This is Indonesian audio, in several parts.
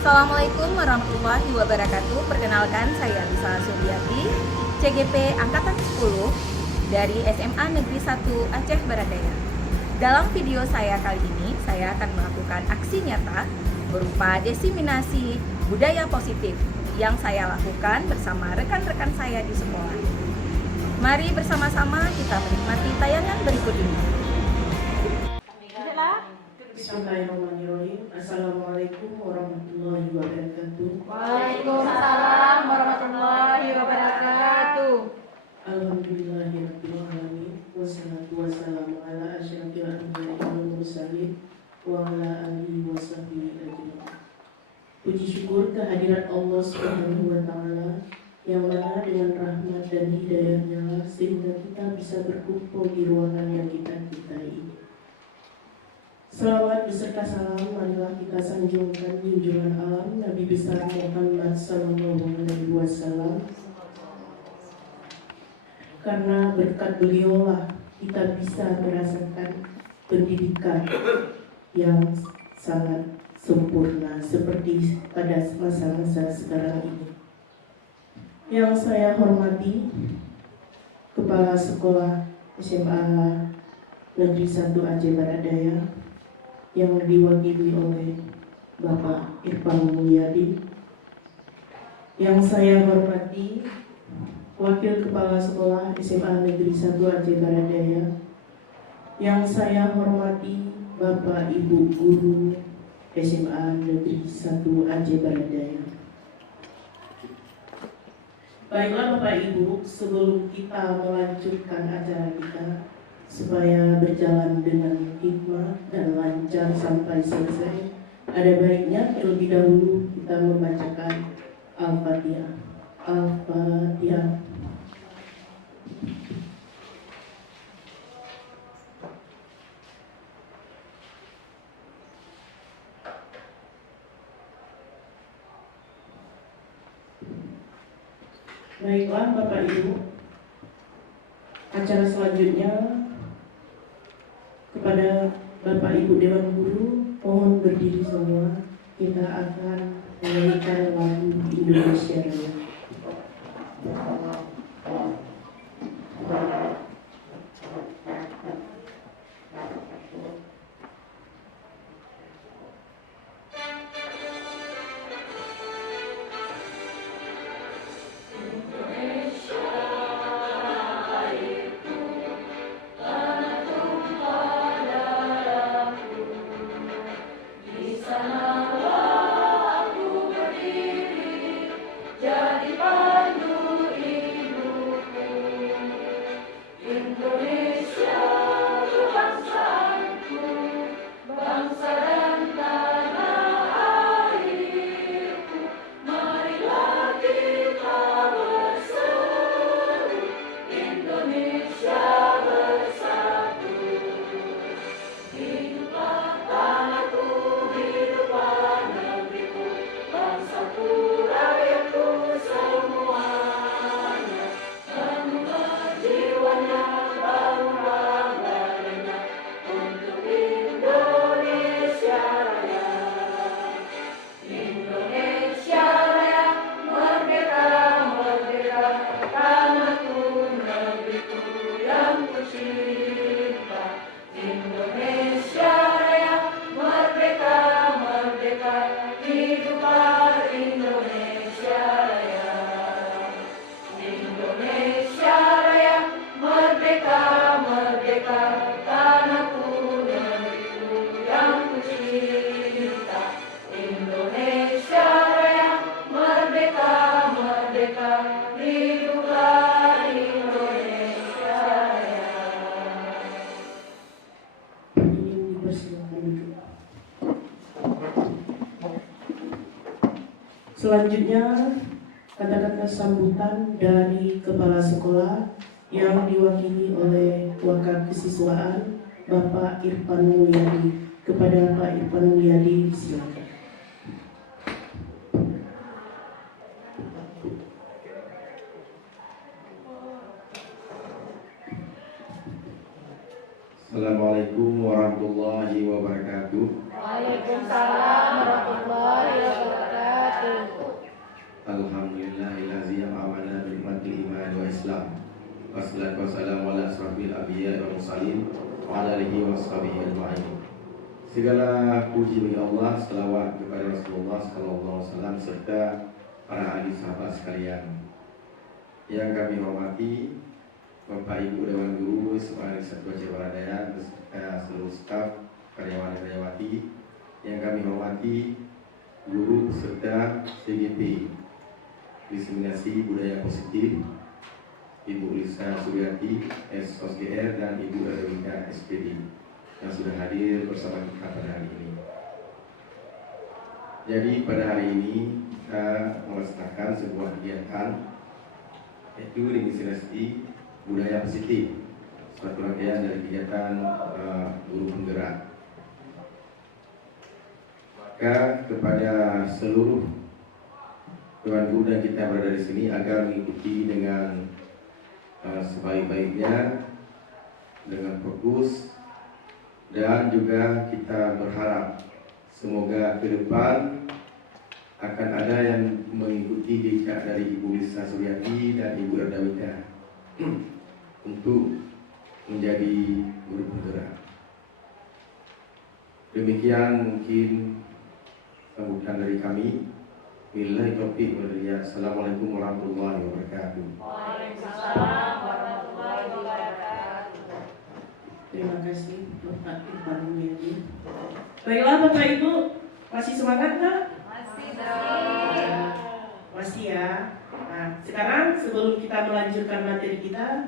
Assalamualaikum warahmatullahi wabarakatuh. Perkenalkan, saya Lisa Suryati, CGP Angkatan 10 dari SMA Negeri 1 Aceh Baradaya. Dalam video saya kali ini, saya akan melakukan aksi nyata berupa diseminasi budaya positif yang saya lakukan bersama rekan-rekan saya di sekolah. Mari bersama-sama kita menikmati tayangan berikut ini. Bismillahirrahmanirrahim. Assalamualaikum warahmatullahi wabarakatuh. Waalaikumsalam warahmatullahi wabarakatuh. Alhamdulillahirabbil alamin. Wassalatu wassalamu ala asyrafil anbiya'i wal mursalin wa ala alihi washabbihi ajmain. Puji syukur kehadirat Allah Subhanahu wa taala yang mana dengan rahmat dan hidayahnya sehingga kita bisa berkumpul di ruangan yang kita cintai ini. Salawat beserta salam marilah kita sanjungkan junjungan alam Nabi besar Muhammad sallallahu alaihi wasallam. Karena berkat beliaulah kita bisa merasakan pendidikan yang sangat sempurna seperti pada masa-masa sekarang ini. Yang saya hormati Kepala Sekolah SMA Negeri 1 Aceh Baradaya yang diwakili oleh Bapak Irfan Mulyadi, yang saya hormati Wakil Kepala Sekolah SMA Negeri 1 Aceh Baradaya, yang saya hormati Bapak Ibu Guru SMA Negeri 1 Aceh Baradaya. Baiklah Bapak Ibu, sebelum kita melanjutkan acara kita supaya berjalan dengan hikmah dan lancar sampai selesai, ada baiknya terlebih dahulu kita membacakan Al-Fatihah. Al-Fatihah. Baiklah Bapak Ibu, acara selanjutnya kepada Bapak Ibu Dewan Guru, mohon berdiri semua. Kita akan menyanyikan lagu Indonesia Raya. Selanjutnya, kata-kata sambutan dari Kepala Sekolah yang diwakili oleh Wakakesiswaan Bapak Irfan Mulyadi. Kepada Pak Irfan Mulyadi, silakan. Assalamualaikum warahmatullahi wabarakatuh. Waalaikumsalam warahmatullahi wabarakatuh. Alhamdulillahillazi amana bi nikmatil iman wa islam. Wassalatu wassalamu ala asrofil anbiya wal mursalin wa ala alihi wa sahbihi ajma'in. Segala puji bagi Allah, selawat kepada Rasulullah sallallahu alaihi wasallam serta para ahli sahabat sekalian. Yang kami hormati Bapak Ibu Dewan Guru Sekolah Satu Aceh Baradaya beserta seluruh staf karyawan dan karyawati. Yang kami hormati guru peserta CGP Diseminasi Budaya Positif, Ibu Lisa Suryati SOSGR dan Ibu Ardawika SPD yang sudah hadir bersama kita pada hari ini. Jadi pada hari ini kita melaksanakan sebuah kegiatan yaitu Diseminasi Budaya Positif, suatu rangkaian dari kegiatan guru penggerak. Maka kepada seluruh Dewan Guru dan kita berada di sini agar mengikuti dengan sebaik-baiknya, dengan fokus, dan juga kita berharap semoga ke depan akan ada yang mengikuti jejak dari Ibu Lisa Suryati dan Ibu Ardawika untuk menjadi guru penggerak. Demikian mungkin sambutan dari kami. Billahi taufiq wal hidayah. Assalamualaikum warahmatullahi wabarakatuh. Waalaikumsalam warahmatullahi wabarakatuh. Terima kasih Bapak Irfan Mulyadi. Baiklah Bapak Ibu, masih semangat nggak? Masih ya. Nah, sekarang sebelum kita melanjutkan materi kita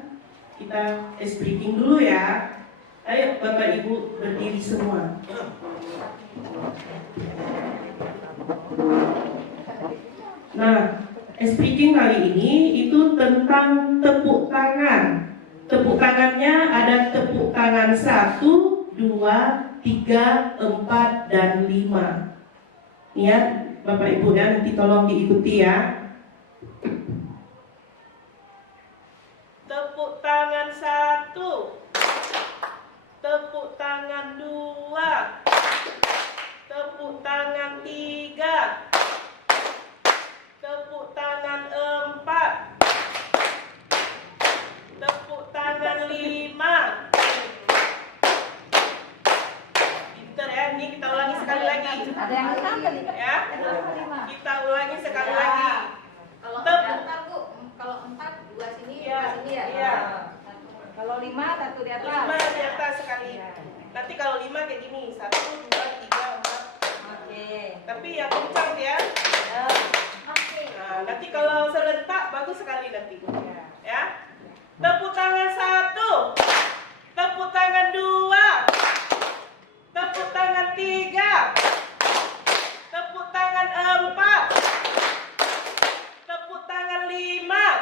ice breaking dulu ya. Ayo Bapak Ibu berdiri semua. Nah, speaking kali ini itu tentang tepuk tangan. Tepuk tangannya ada tepuk tangan 1, 2, 3, 4, dan 5. Niat Bapak Ibu dan nanti tolong diikuti ya. Tepuk tangan 1, tepuk tangan 2, tepuk tangan 3, tepuk tangan 4, tepuk tangan 5. Pinter ya, ini kita ulangi sekali lagi. Ada yang sampai Ya, kita ulangi sekali lagi. Kalau Tepuk. ntar Bu, kalau 4 2 sini, Iya, 2 sini ya. iya. Kalau 5 1 di atas. 5 di atas sekali. Nanti kalau 5 kayak gini, 1, 2, 3, 4. Oke. Tapi yang kencang ya. Oke. Nah, nanti kalau serentak bagus sekali nanti. Ya. Tepuk tangan 1, tepuk tangan 2, tepuk tangan 3, tepuk tangan 4, tepuk tangan 5,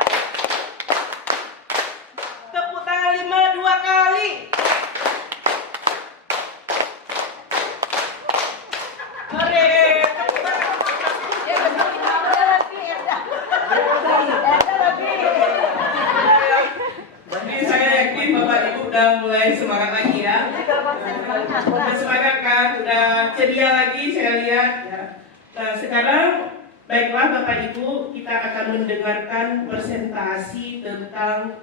tepuk tangan 5 2 kali. Hore, tepuk tangan. Ya benar kita udah lebih ya. Lebih. Jadi saya yakin Bapak Ibu udah mulai semangat lagi ya. Udah semangat kan, udah ceria lagi saya lihat. Nah sekarang baiklah Bapak Ibu, kita akan mendengarkan presentasi tentang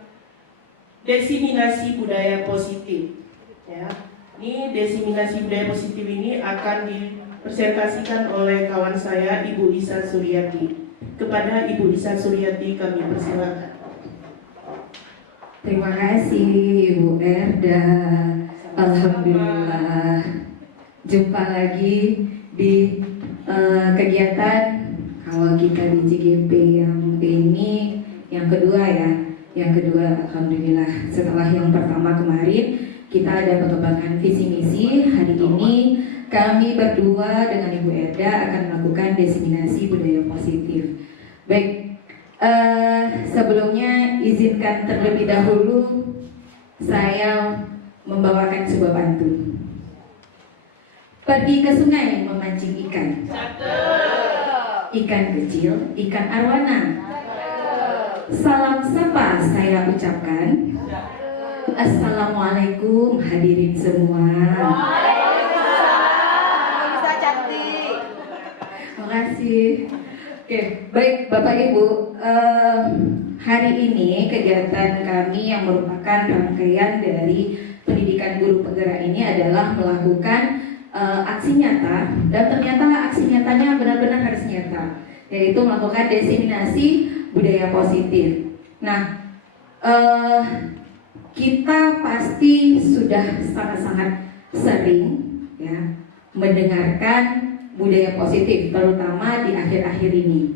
diseminasi budaya positif. Ya, ini diseminasi budaya positif ini akan dipresentasikan oleh kawan saya Ibu Lisa Suryati. Kepada Ibu Lisa Suryati kami persilakan. Terima kasih Ibu Erda. Alhamdulillah jumpa lagi di kegiatan kalau kita di JGP yang ini yang kedua ya. Yang kedua alhamdulillah setelah yang pertama kemarin kita ada pengembangan visi misi. Hari ini kami berdua dengan Ibu Erda akan melakukan diseminasi budaya positif. Baik. Sebelumnya izinkan terlebih dahulu saya membawakan sebuah pantun. Pergi ke sungai memancing ikan. Ikan kecil, ikan arwana. Salam sapa saya ucapkan. Assalamualaikum hadirin semua. Waalaikumsalam. Bisa cantik. Terima kasih. Oke, baik Bapak Ibu, hari ini kegiatan kami yang merupakan rangkaian dari pendidikan guru penggerak ini adalah melakukan aksi nyata, dan ternyata aksi nyatanya benar-benar harus nyata, yaitu melakukan diseminasi budaya positif. Nah, kita pasti sudah sangat-sangat sering ya mendengarkan budaya positif, terutama di akhir-akhir ini.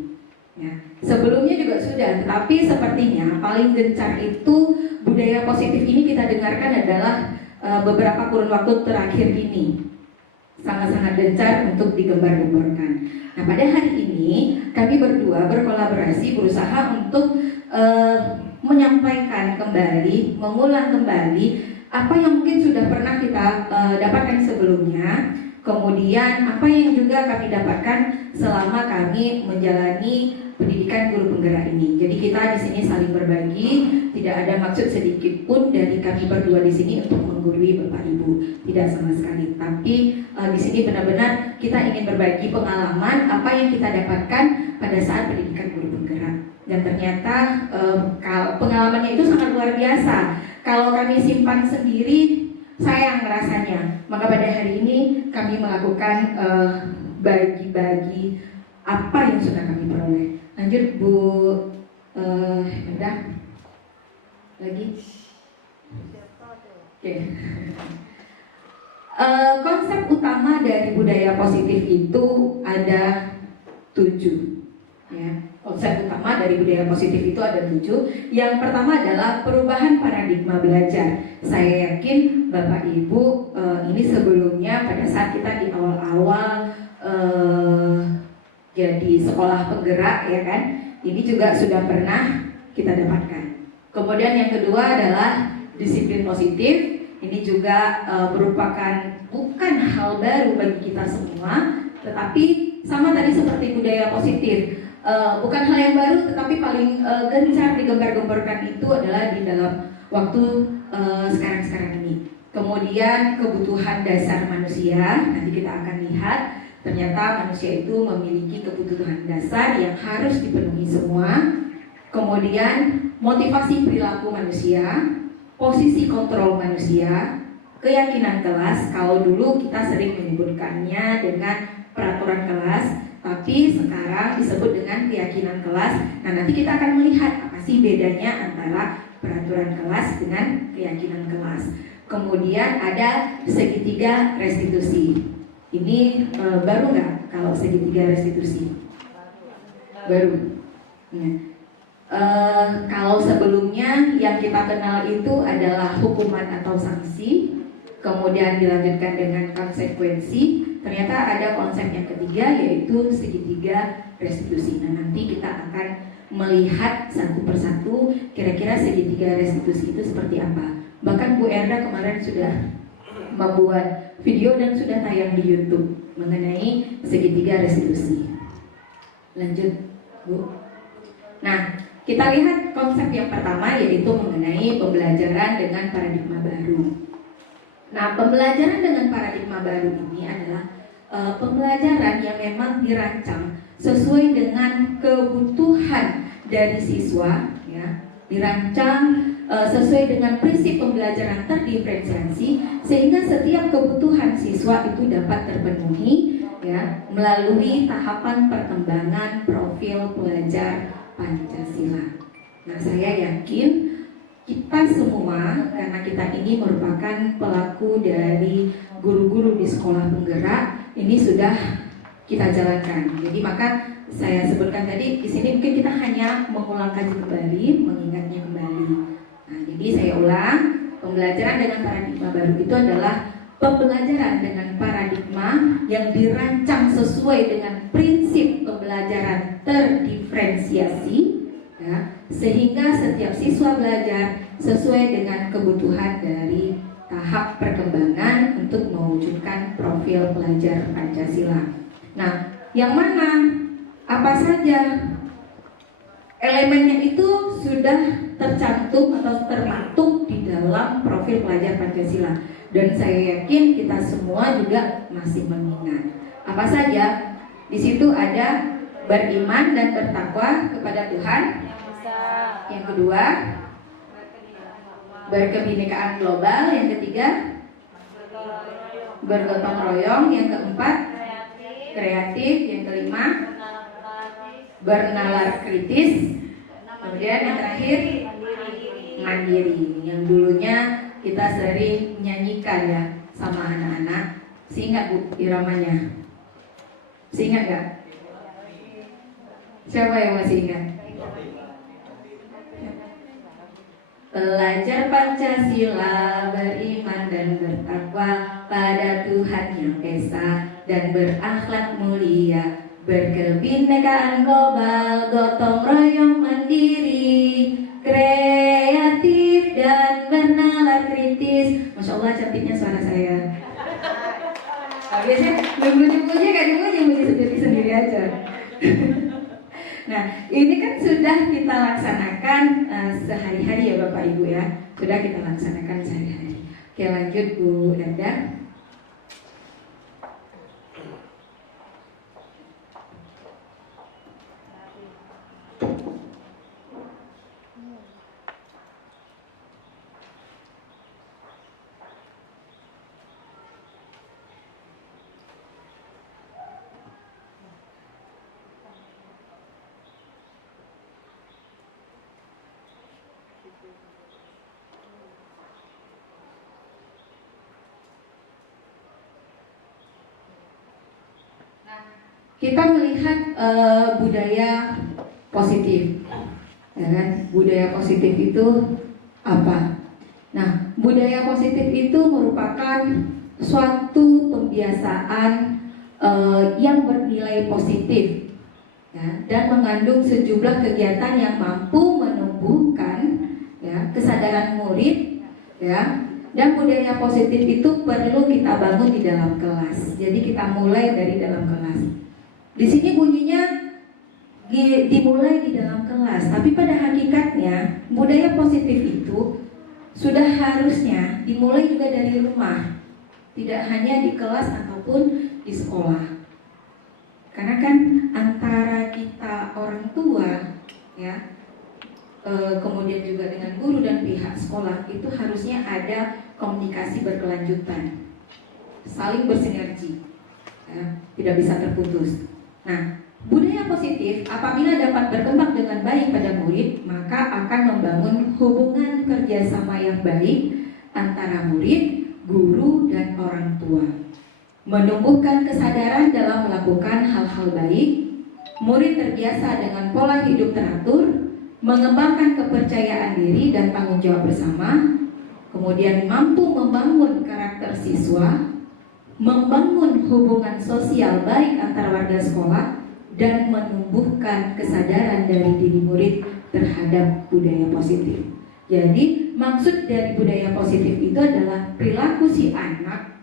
Ya. Sebelumnya juga sudah, tetapi sepertinya paling gencar itu budaya positif ini kita dengarkan adalah beberapa kurun waktu terakhir ini. Sangat-sangat gencar untuk digembar-gemborkan. Nah, pada hari ini kami berdua berkolaborasi berusaha untuk menyampaikan kembali, mengulang kembali apa yang mungkin sudah pernah kita dapatkan sebelumnya. Kemudian apa yang juga kami dapatkan selama kami menjalani pendidikan guru penggerak ini. Jadi kita di sini saling berbagi, tidak ada maksud sedikit pun dari kami berdua di sini untuk menggurui Bapak Ibu, tidak sama sekali. Tapi di sini benar-benar kita ingin berbagi pengalaman apa yang kita dapatkan pada saat pendidikan guru penggerak. Dan ternyata pengalamannya itu sangat luar biasa. Kalau kami simpan sendiri, sayang rasanya. Maka pada hari ini kami melakukan bagi-bagi apa yang sudah kami peroleh. Lanjut Bu Endah lagi. Oke. Konsep utama dari budaya positif itu ada 7. Ya. Konsep utama dari budaya positif itu ada 7. Yang pertama adalah perubahan paradigma belajar. Saya yakin Bapak Ibu ini sebelumnya pada saat kita di awal-awal jadi sekolah penggerak ya kan, ini juga sudah pernah kita dapatkan. Kemudian yang kedua adalah disiplin positif. Ini juga merupakan bukan hal baru bagi kita semua, tetapi sama tadi seperti budaya positif. Bukan hal yang baru, tetapi paling gencar digembar-gemborkan itu adalah di dalam waktu sekarang-sekarang ini. Kemudian kebutuhan dasar manusia, nanti kita akan lihat ternyata manusia itu memiliki kebutuhan dasar yang harus dipenuhi semua. Kemudian motivasi perilaku manusia, posisi kontrol manusia, keyakinan kelas. Kalau dulu kita sering menyebutkannya dengan peraturan kelas, tapi sekarang disebut dengan keyakinan kelas. Nah, nanti kita akan melihat apa sih bedanya antara peraturan kelas dengan keyakinan kelas. Kemudian ada segitiga restitusi. Ini baru nggak kalau segitiga restitusi? Baru. Ya. Kalau sebelumnya yang kita kenal itu adalah hukuman atau sanksi, kemudian dilanjutkan dengan konsekuensi. Ternyata ada konsep yang ketiga yaitu segitiga restitusi. Nah, nanti kita akan melihat satu persatu kira-kira segitiga restitusi itu seperti apa. Bahkan Bu Erda kemarin sudah membuat video dan sudah tayang di YouTube mengenai segitiga restitusi. Lanjut, Bu. Nah, kita lihat konsep yang pertama yaitu mengenai pembelajaran dengan paradigma baru. Nah, pembelajaran dengan paradigma baru ini adalah pembelajaran yang memang dirancang sesuai dengan kebutuhan dari siswa, ya, dirancang sesuai dengan prinsip pembelajaran terdiferensiasi sehingga setiap kebutuhan siswa itu dapat terpenuhi, ya, melalui tahapan perkembangan profil pelajar Pancasila. Nah, saya yakin kita semua, karena kita ini merupakan pelaku dari guru-guru di sekolah penggerak, ini sudah kita jalankan. Jadi maka saya sebutkan tadi di sini mungkin kita hanya mengulang kaji kembali, mengingatnya kembali. Nah, jadi saya ulang, pembelajaran dengan paradigma baru itu adalah pembelajaran dengan paradigma yang dirancang sesuai dengan prinsip pembelajaran terdiferensiasi, ya, sehingga setiap siswa belajar sesuai dengan kebutuhan dari tahap perkembangan untuk mewujudkan profil pelajar Pancasila. Nah, yang mana apa saja elemennya itu sudah tercantum atau termaktub di dalam profil pelajar Pancasila, dan saya yakin kita semua juga masih mengingat. Apa saja? Di situ ada beriman dan bertakwa kepada Tuhan. Yang kedua, berkebinekaan global. Yang ketiga, bergotong royong. Yang keempat, kreatif. Yang kelima, bernalar kritis. Kemudian yang terakhir, mandiri. Yang dulunya kita sering nyanyikan ya sama anak-anak. Ingat Bu iramanya? Ingat gak? Siapa yang masih ingat? Pelajar Pancasila, beriman dan bertakwa pada Tuhan Yang Esa dan berakhlak mulia, berkebinekaan global, gotong royong mandiri, kreatif dan bernalar kritis. Masya Allah cantiknya suara saya. Nah, biasanya dipuji-puji gak dipuji sendiri-sendiri aja. Nah, ini kan sudah kita laksanakan sehari-hari ya Bapak Ibu ya. Sudah kita laksanakan sehari-hari. Oke, lanjut Bu Erda. Kita melihat budaya positif, ya kan? Budaya positif itu apa? Nah, budaya positif itu merupakan suatu pembiasaan yang bernilai positif, ya, dan mengandung sejumlah kegiatan yang mampu menumbuhkan ya kesadaran murid, ya. Dan budaya positif itu perlu kita bangun di dalam kelas. Jadi kita mulai dari dalam kelas. Di sini bunyinya dimulai di dalam kelas, tapi pada hakikatnya budaya positif itu sudah harusnya dimulai juga dari rumah, tidak hanya di kelas ataupun di sekolah. Karena kan antara kita orang tua, ya, kemudian juga dengan guru dan pihak sekolah itu harusnya ada komunikasi berkelanjutan, saling bersinergi, ya, tidak bisa terputus. Nah, budaya positif apabila dapat berkembang dengan baik pada murid, maka akan membangun hubungan kerjasama yang baik antara murid, guru, dan orang tua. Menumbuhkan kesadaran dalam melakukan hal-hal baik, murid terbiasa dengan pola hidup teratur, mengembangkan kepercayaan diri dan tanggung jawab bersama, kemudian mampu membangun karakter siswa, membangun hubungan sosial baik antar warga sekolah, dan menumbuhkan kesadaran dari diri murid terhadap budaya positif. Jadi maksud dari budaya positif itu adalah perilaku si anak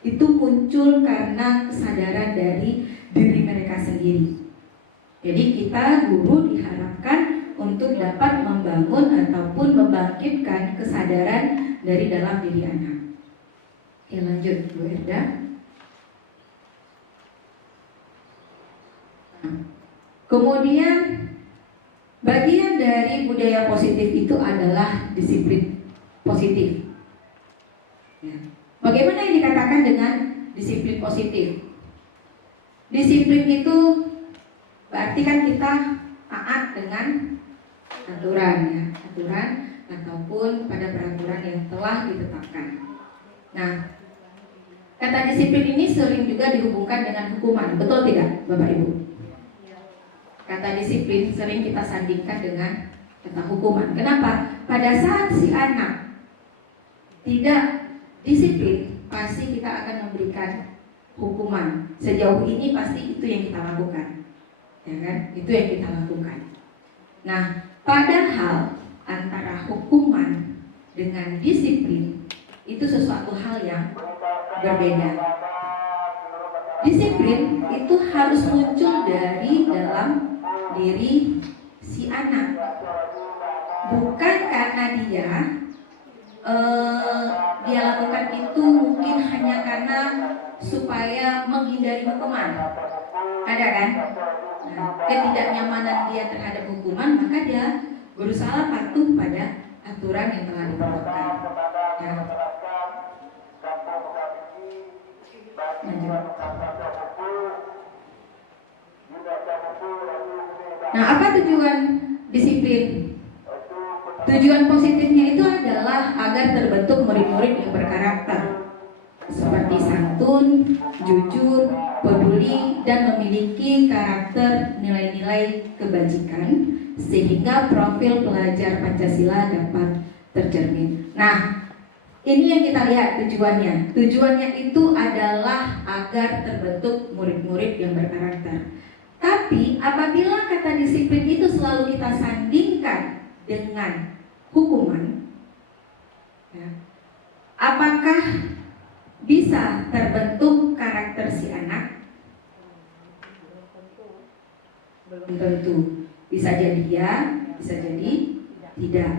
itu muncul karena kesadaran dari diri mereka sendiri. Jadi kita guru diharapkan untuk dapat membangun ataupun membangkitkan kesadaran dari dalam diri anak. Oke, lanjut Bu Erda. Kemudian bagian dari budaya positif itu adalah disiplin positif. Ya. Bagaimana yang dikatakan dengan disiplin positif? Disiplin itu berarti kan kita taat dengan aturan, ya, aturan ataupun pada peraturan yang telah ditetapkan. Nah, kata disiplin ini sering juga dihubungkan dengan hukuman, betul tidak, Bapak Ibu? Kata disiplin sering kita sandingkan dengan kata hukuman. Kenapa? Pada saat si anak tidak disiplin, pasti kita akan memberikan hukuman. Sejauh ini pasti itu yang kita lakukan, ya kan? Itu yang kita lakukan. Nah, padahal antara hukuman dengan disiplin itu sesuatu hal yang berbeda. Disiplin itu harus muncul dari dalam diri si anak, bukan karena dia lakukan itu mungkin hanya karena supaya menghindari hukuman. Ada kan? Nah, ketidaknyamanan dia terhadap hukuman, maka dia berusaha patuh pada aturan yang telah ditetapkan. Ya. Lanjut. Nah, apa tujuan disiplin? Tujuan positifnya itu adalah agar terbentuk murid-murid yang berkarakter, seperti santun, jujur, peduli, dan memiliki karakter nilai-nilai kebajikan, sehingga profil pelajar Pancasila dapat tercermin. Nah, ini yang kita lihat tujuannya. Tujuannya itu adalah agar terbentuk murid-murid yang berkarakter. Tapi apabila kata disiplin itu selalu kita sandingkan dengan hukuman, ya, apakah bisa terbentuk karakter si anak? Belum tentu. Bisa jadi ya, bisa jadi tidak.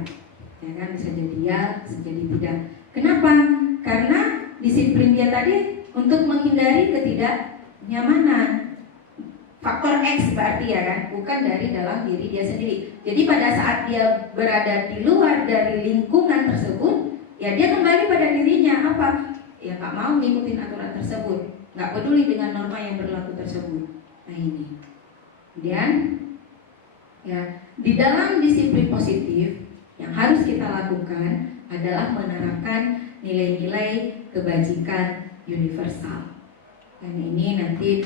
Ya kan, bisa jadi ya, bisa jadi tidak. Kenapa? Karena disiplin dia tadi untuk menghindari ketidaknyamanan. Faktor X berarti ya kan, bukan dari dalam diri dia sendiri. Jadi pada saat dia berada di luar dari lingkungan tersebut, ya dia kembali pada dirinya apa? Ya nggak mau ngikutin aturan tersebut, nggak peduli dengan norma yang berlaku tersebut. Nah ini. Kemudian, ya di dalam disiplin positif yang harus kita lakukan adalah menerapkan nilai-nilai kebajikan universal. Dan ini nanti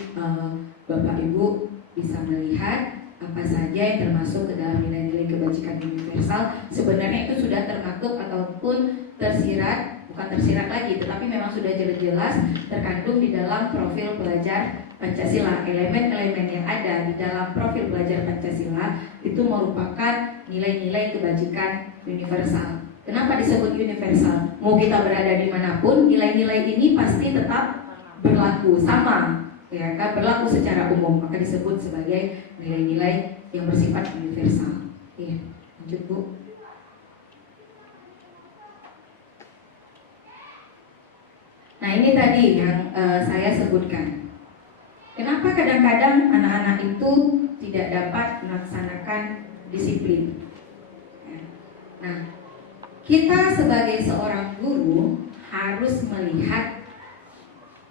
Bapak Ibu bisa melihat apa saja yang termasuk ke dalam nilai-nilai kebajikan universal. Sebenarnya itu sudah termaktub ataupun tersirat, bukan tersirat lagi, tetapi memang sudah jelas-jelas terkandung di dalam profil pelajar Pancasila. Elemen-elemen yang ada di dalam profil pelajar Pancasila itu merupakan nilai-nilai kebajikan universal. Kenapa disebut universal? Mau kita berada dimanapun, nilai-nilai ini pasti tetap berlaku sama, ya kan, berlaku secara umum, maka disebut sebagai nilai-nilai yang bersifat universal. Iya, lanjut Bu. Nah ini tadi yang saya sebutkan. Kenapa kadang-kadang anak-anak itu tidak dapat melaksanakan disiplin? Nah, kita sebagai seorang guru harus melihat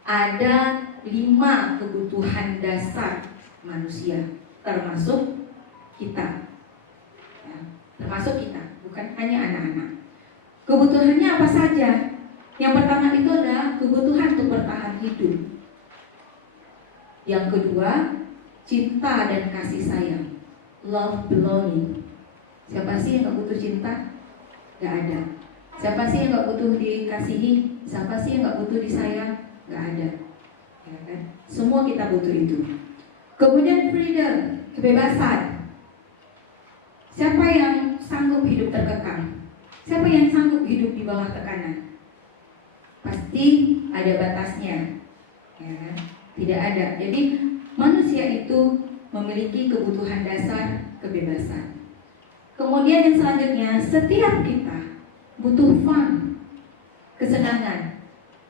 ada 5 kebutuhan dasar manusia, termasuk kita, ya, termasuk kita, bukan hanya anak-anak. Kebutuhannya apa saja? Yang pertama itu adalah kebutuhan untuk bertahan hidup. Yang kedua, cinta dan kasih sayang, love, belonging. Siapa sih yang gak butuh cinta? Gak ada. Siapa sih yang gak butuh dikasihi? Siapa sih yang gak butuh disayang? Gak ada, ya kan? Semua kita butuh itu. Kemudian freedom, kebebasan. Siapa yang sanggup hidup terkekang? Siapa yang sanggup hidup di bawah tekanan? Pasti ada batasnya, ya kan? Tidak ada. Jadi manusia itu memiliki kebutuhan dasar kebebasan. Kemudian yang selanjutnya, setiap kita butuh fun, kesenangan.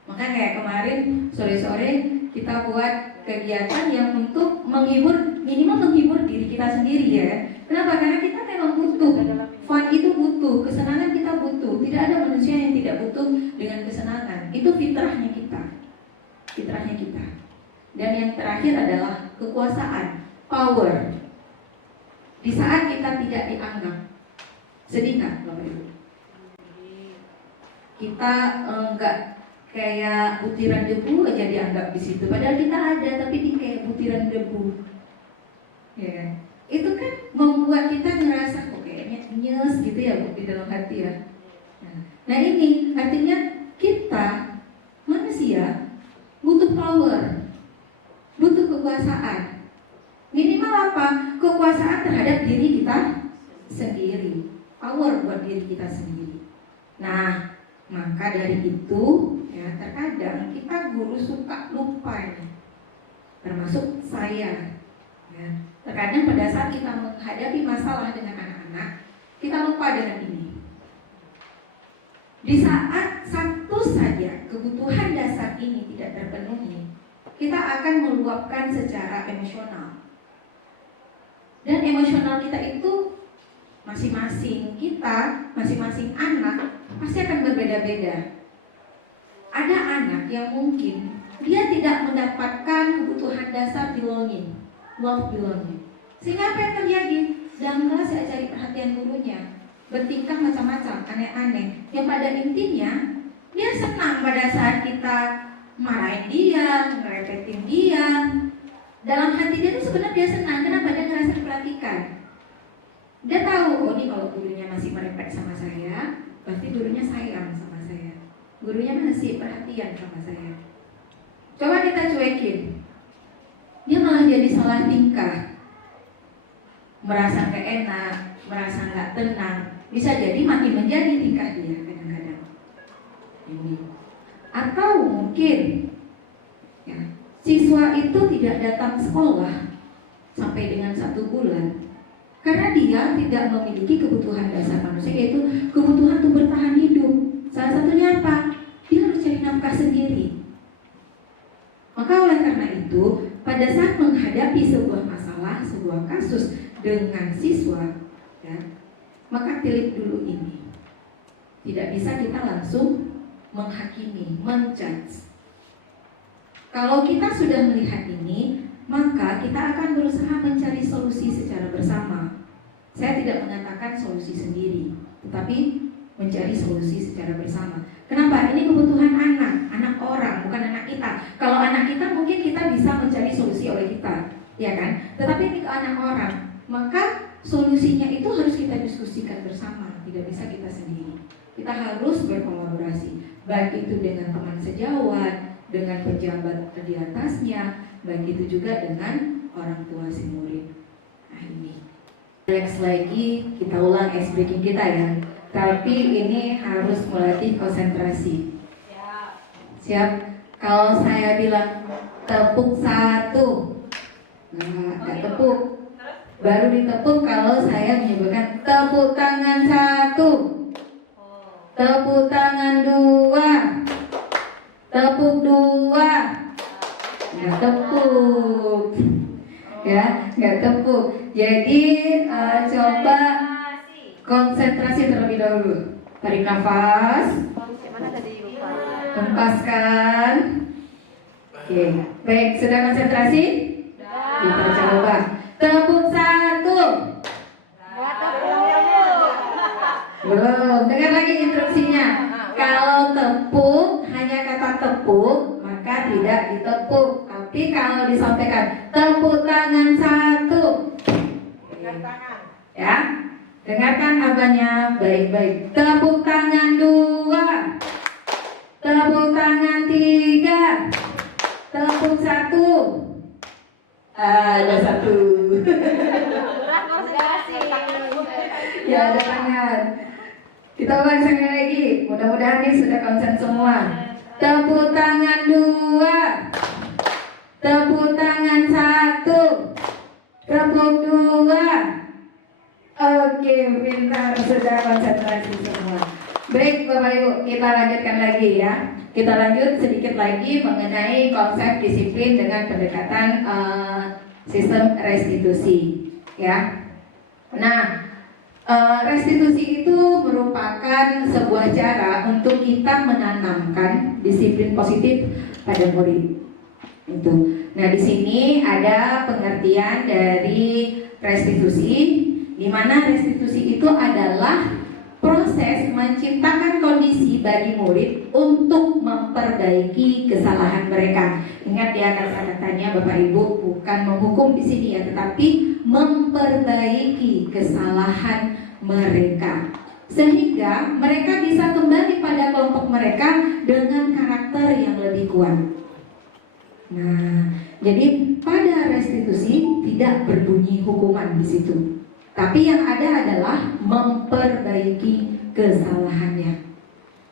Maka kayak kemarin sore-sore kita buat kegiatan yang untuk menghibur, minimal menghibur diri kita sendiri ya. Kenapa? Karena kita memang butuh. Fun itu butuh, kesenangan kita butuh. Tidak ada manusia yang tidak butuh dengan kesenangan. Itu fitrahnya kita. Fitrahnya kita. Dan yang terakhir adalah kekuasaan, power. Di saat kita tidak dianggap, sedih nggak Bapak Ibu? Kita enggak kayak butiran debu aja dianggap di situ. Padahal kita ada, tapi di kayak butiran debu. Ya, itu kan membuat kita ngerasa kok kayaknya nyes gitu ya Bu, di dalam hati ya. Nah ini artinya kita manusia butuh power, butuh kekuasaan. Minimal apa? Kekuasaan terhadap diri kita sendiri, power buat diri kita sendiri. Nah, maka dari itu ya, terkadang kita guru suka lupa ini, termasuk saya ya. Terkadang pada saat kita menghadapi masalah dengan anak-anak, kita lupa dengan ini. Di saat satu saja kebutuhan dasar ini tidak terpenuhi, kita akan meluapkan secara emosional. Dan emosional kita itu masing-masing kita, masing-masing anak pasti akan berbeda-beda. Ada anak yang mungkin dia tidak mendapatkan kebutuhan dasar belonging, love belonging. Sehingga apa yang terjadi? Dalam kelas saya cari perhatian gurunya, bertingkah macam-macam, aneh-aneh. Yang pada intinya dia senang pada saat kita marahin dia, ngerepetin dia. Dalam hati dia itu sebenarnya dia senang. Kenapa? Dia ngerasa diperhatikan. Dia tahu, oh ini kalau gurunya masih merepet sama saya, pasti gurunya sayang sama saya. Gurunya masih perhatian sama saya. Coba kita cuekin, dia malah jadi salah tingkah, merasa gak enak, merasa gak tenang. Bisa jadi makin menjadi tingkah dia kadang-kadang. Ini. Atau mungkin ya, siswa itu tidak datang sekolah sampai dengan 1 bulan karena dia tidak memiliki kebutuhan dasar manusia, yaitu kebutuhan untuk bertahan hidup. Salah satunya apa? Dia harus cari nafkah sendiri. Maka oleh karena itu, pada saat menghadapi sebuah masalah, sebuah kasus dengan siswa, ya, maka tilik dulu ini. Tidak bisa kita langsung menghakimi, menjudge. Kalau kita sudah melihat ini, maka kita akan berusaha mencari solusi secara bersama. Saya tidak mengatakan solusi sendiri, tetapi mencari solusi secara bersama. Kenapa? Ini kebutuhan anak orang, bukan anak kita. Kalau anak kita mungkin kita bisa mencari solusi oleh kita, ya kan? Tetapi ini ke anak orang, maka solusinya itu harus kita diskusikan bersama, tidak bisa kita sendiri. Kita harus berkolaborasi, baik itu dengan teman sejawat, dengan pejabat di atasnya, baik itu juga dengan orang tua si murid. Nah ini. Next lagi kita ulang ice breaking kita ya. Tapi ini harus melatih konsentrasi. Siap? Kalau saya bilang tepuk 1, nggak tepuk. Baru ditepuk kalau saya menyebutkan tepuk tangan 1, tepuk tangan 2, tepuk 2. Nggak tepuk, ya, nggak tepuk. Jadi coba konsentrasi terlebih dahulu. Tarik nafas, hempaskan. Oke, baik, sudah konsentrasi? Kita coba. Tepuk 1. Belum. Dengar lagi instruksinya. Kalau tepuk hanya kata tepuk, maka tidak ditepuk. Tapi kalau disampaikan tepuk tangan 1, ya, dengarkan abahnya baik-baik. Tepuk tangan 2, tepuk tangan 3, tepuk 1. Ada 1. Ya, ada tangan. Kita ulang sekali lagi. Mudah-mudahan ini sudah konsen semua. Tepuk tangan 2, tepuk tangan 1, tepuk 2. Oke, pintar, sudah konsentrasi semua. Baik Bapak Ibu, kita lanjutkan lagi ya. Kita lanjut sedikit lagi mengenai konsep disiplin dengan pendekatan sistem restitusi ya. Nah, restitusi itu merupakan sebuah cara untuk kita menanamkan disiplin positif pada murid. Itu. Nah, di sini ada pengertian dari restitusi, di mana restitusi itu adalah proses menciptakan kondisi bagi murid untuk memperbaiki kesalahan mereka. Ingat ya kata-katanya Bapak Ibu, bukan menghukum di sini ya, tetapi memperbaiki kesalahan mereka sehingga mereka bisa kembali pada kelompok mereka dengan karakter yang lebih kuat. Nah, jadi pada restitusi tidak berbunyi hukuman di situ. Tapi yang ada adalah memperbaiki kesalahannya.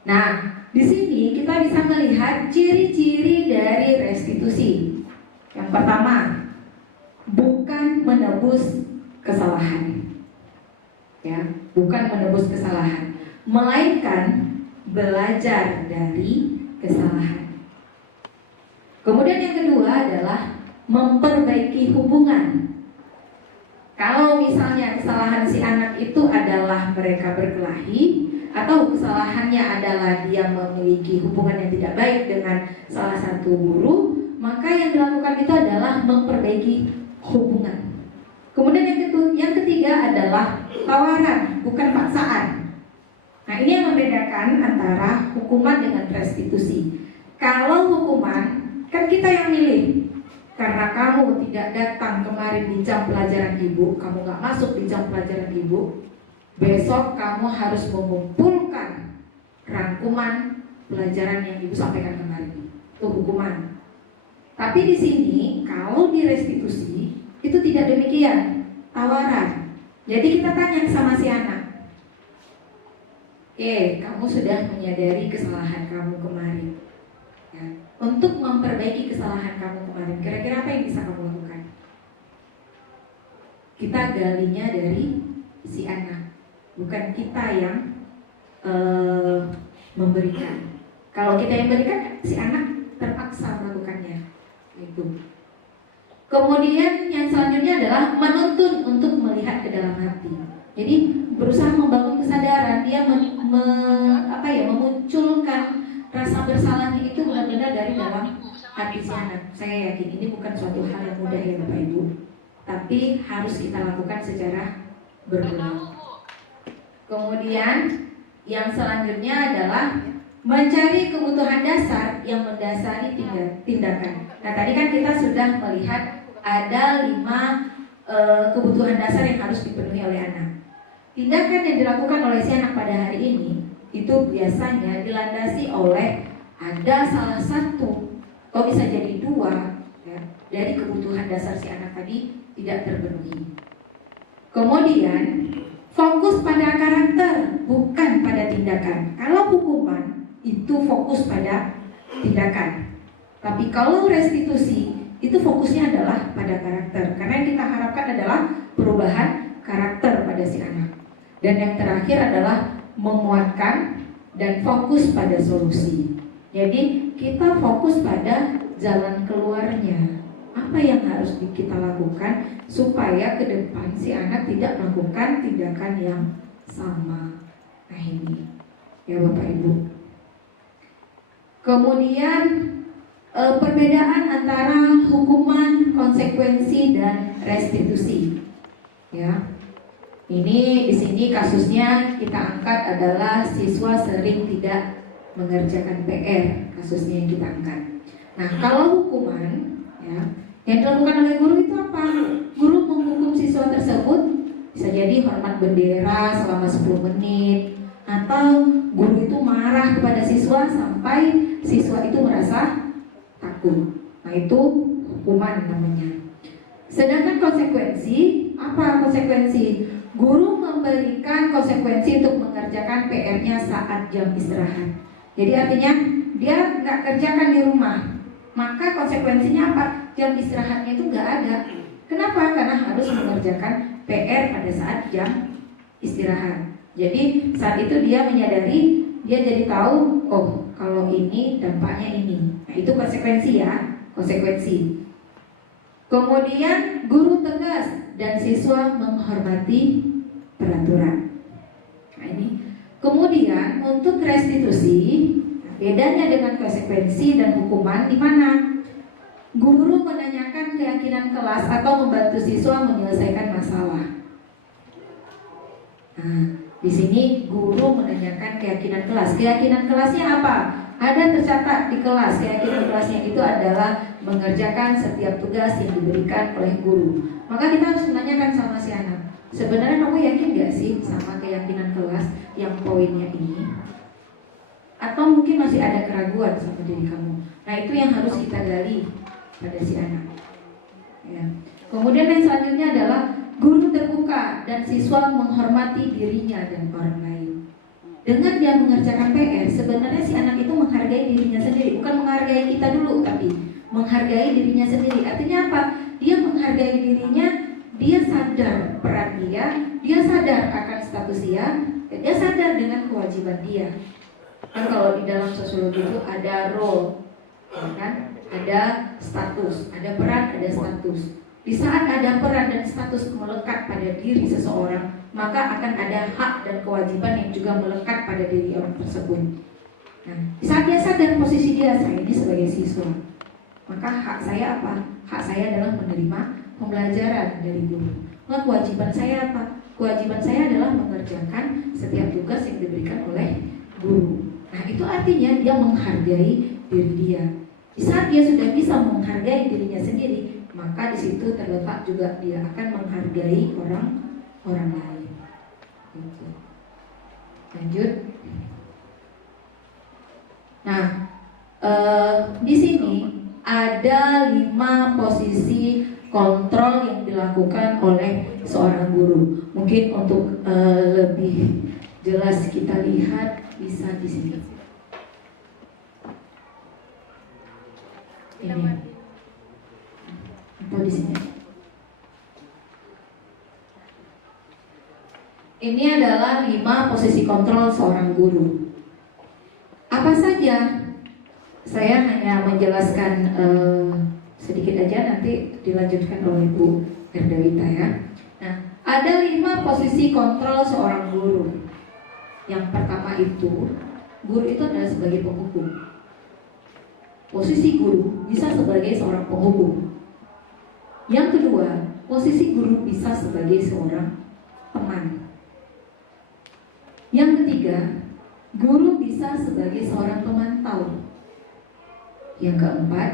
Nah, di sini kita bisa melihat ciri-ciri dari restitusi. Yang pertama, bukan menebus kesalahan. Ya, bukan menebus kesalahan, melainkan belajar dari kesalahan. Kemudian yang kedua adalah memperbaiki hubungan. Kalau misalnya kesalahan si anak itu adalah mereka berkelahi, atau kesalahannya adalah dia memiliki hubungan yang tidak baik dengan salah satu guru, maka yang dilakukan itu adalah memperbaiki hubungan. Kemudian yang ketiga adalah tawaran, bukan paksaan. Nah, ini yang membedakan antara hukuman dengan restitusi. Kalau hukuman, kan kita yang milih. Karena kamu tidak datang kemarin di jam pelajaran ibu, kamu gak masuk di jam pelajaran ibu, besok kamu harus mengumpulkan rangkuman pelajaran yang ibu sampaikan kemarin. Itu hukuman. Tapi di sini, kalau di restitusi, itu tidak demikian, tawaran. Jadi kita tanya sama si anak, kamu sudah menyadari kesalahan kamu kemarin, ya. Untuk memperbaiki kesalahan kamu kemarin, kira-kira apa yang bisa kamu lakukan? Kita galinya dari si anak, bukan kita yang memberikan. Kalau kita yang berikan, si anak terpaksa melakukannya. Itu. Kemudian yang selanjutnya adalah menuntun untuk melihat ke dalam hati. Jadi berusaha membangun kesadaran, dia memunculkan rasa bersalahnya itu benar-benar dari dalam hati si anak. Saya yakin ini bukan suatu hal yang mudah ya Bapak Ibu, tapi harus kita lakukan secara berulang. Kemudian yang selanjutnya adalah mencari kebutuhan dasar yang mendasari tindakan. Nah, tadi kan kita sudah melihat ada 5 kebutuhan dasar yang harus dipenuhi oleh anak. Tindakan yang dilakukan oleh si anak pada hari ini itu biasanya dilandasi oleh ada salah satu, atau bisa jadi 2 ya, dari kebutuhan dasar si anak tadi tidak terpenuhi. Kemudian fokus pada karakter, bukan pada tindakan. Kalau hukuman itu fokus pada tindakan, tapi kalau restitusi itu fokusnya adalah pada karakter. Karena yang kita harapkan adalah perubahan karakter pada si anak. Dan yang terakhir adalah menguatkan dan fokus pada solusi. Jadi kita fokus pada jalan keluarnya. Apa yang harus kita lakukan supaya ke depan si anak tidak melakukan tindakan yang sama. Nah ini ya Bapak Ibu. Kemudian perbedaan antara hukuman, konsekuensi dan restitusi. Ya. Ini di sini kasusnya kita angkat adalah siswa sering tidak mengerjakan PR, kasusnya yang kita angkat. Nah, kalau hukuman ya, yang dilakukan oleh guru itu apa? Guru menghukum siswa tersebut bisa jadi hormat bendera selama 10 menit, atau guru itu marah kepada siswa sampai siswa itu merasa takut. Nah, itu hukuman namanya. Sedangkan konsekuensi, apa konsekuensi? Guru memberikan konsekuensi untuk mengerjakan PR-nya saat jam istirahat. Jadi artinya dia nggak kerjakan di rumah, maka konsekuensinya apa? Jam istirahatnya itu nggak ada. Kenapa? Karena harus mengerjakan PR pada saat jam istirahat. Jadi saat itu dia menyadari, dia jadi tahu, oh kalau ini dampaknya ini. Nah, itu konsekuensi ya, konsekuensi. Kemudian guru tegas dan siswa menghormati peraturan. Nah, ini. Kemudian untuk restitusi, bedanya dengan konsekuensi dan hukuman di mana? Guru menanyakan keyakinan kelas atau membantu siswa menyelesaikan masalah. Nah, di sini guru menanyakan keyakinan kelas. Keyakinan kelasnya apa? Ada tercatat di kelas. Keyakinan kelasnya itu adalah mengerjakan setiap tugas yang diberikan oleh guru. Maka kita harus menanyakan sama si anak, sebenarnya kamu yakin gak sih sama keyakinan kelas yang poinnya ini? Atau mungkin masih ada keraguan sama diri kamu? Nah, itu yang harus kita gali pada si anak ya. Kemudian yang selanjutnya adalah guru terbuka dan siswa menghormati dirinya dan orang lain. Dengan dia mengerjakan PR, sebenarnya si anak itu menghargai dirinya sendiri. Bukan menghargai kita dulu, tapi menghargai dirinya sendiri. Artinya apa? Dia menghargai dirinya, dia sadar peran dia sadar akan status dia sadar dengan kewajiban dia. Kan kalau di dalam sosiologi itu ada role, kan? Ada status, ada peran, ada status. Di saat ada peran dan status melekat pada diri seseorang, maka akan ada hak dan kewajiban yang juga melekat pada diri orang tersebut. Nah, di saat dia sadar posisi dia, saya ini sebagai siswa, maka hak saya apa? Hak saya adalah menerima pembelajaran dari guru. Maka kewajiban saya apa? Kewajiban saya adalah mengerjakan setiap tugas yang diberikan oleh guru. Nah, itu artinya dia menghargai diri dia. Di saat dia sudah bisa menghargai dirinya sendiri, maka di situ terletak juga dia akan menghargai orang lain. Gitu. Lanjut. Nah, di sini ada 5 posisi kontrol yang dilakukan oleh seorang guru. Mungkin untuk lebih jelas kita lihat bisa di sini. Ini atau di sini. Ini adalah 5 posisi kontrol seorang guru. Apa saja? Saya hanya menjelaskan sedikit aja, nanti dilanjutkan oleh Bu Erdawita ya. Nah, ada 5 posisi kontrol seorang guru. Yang pertama itu, guru itu adalah sebagai penghukum. Posisi guru bisa sebagai seorang penghukum. Yang kedua, posisi guru bisa sebagai seorang teman. Yang ketiga, guru bisa sebagai seorang pemantau. Yang keempat,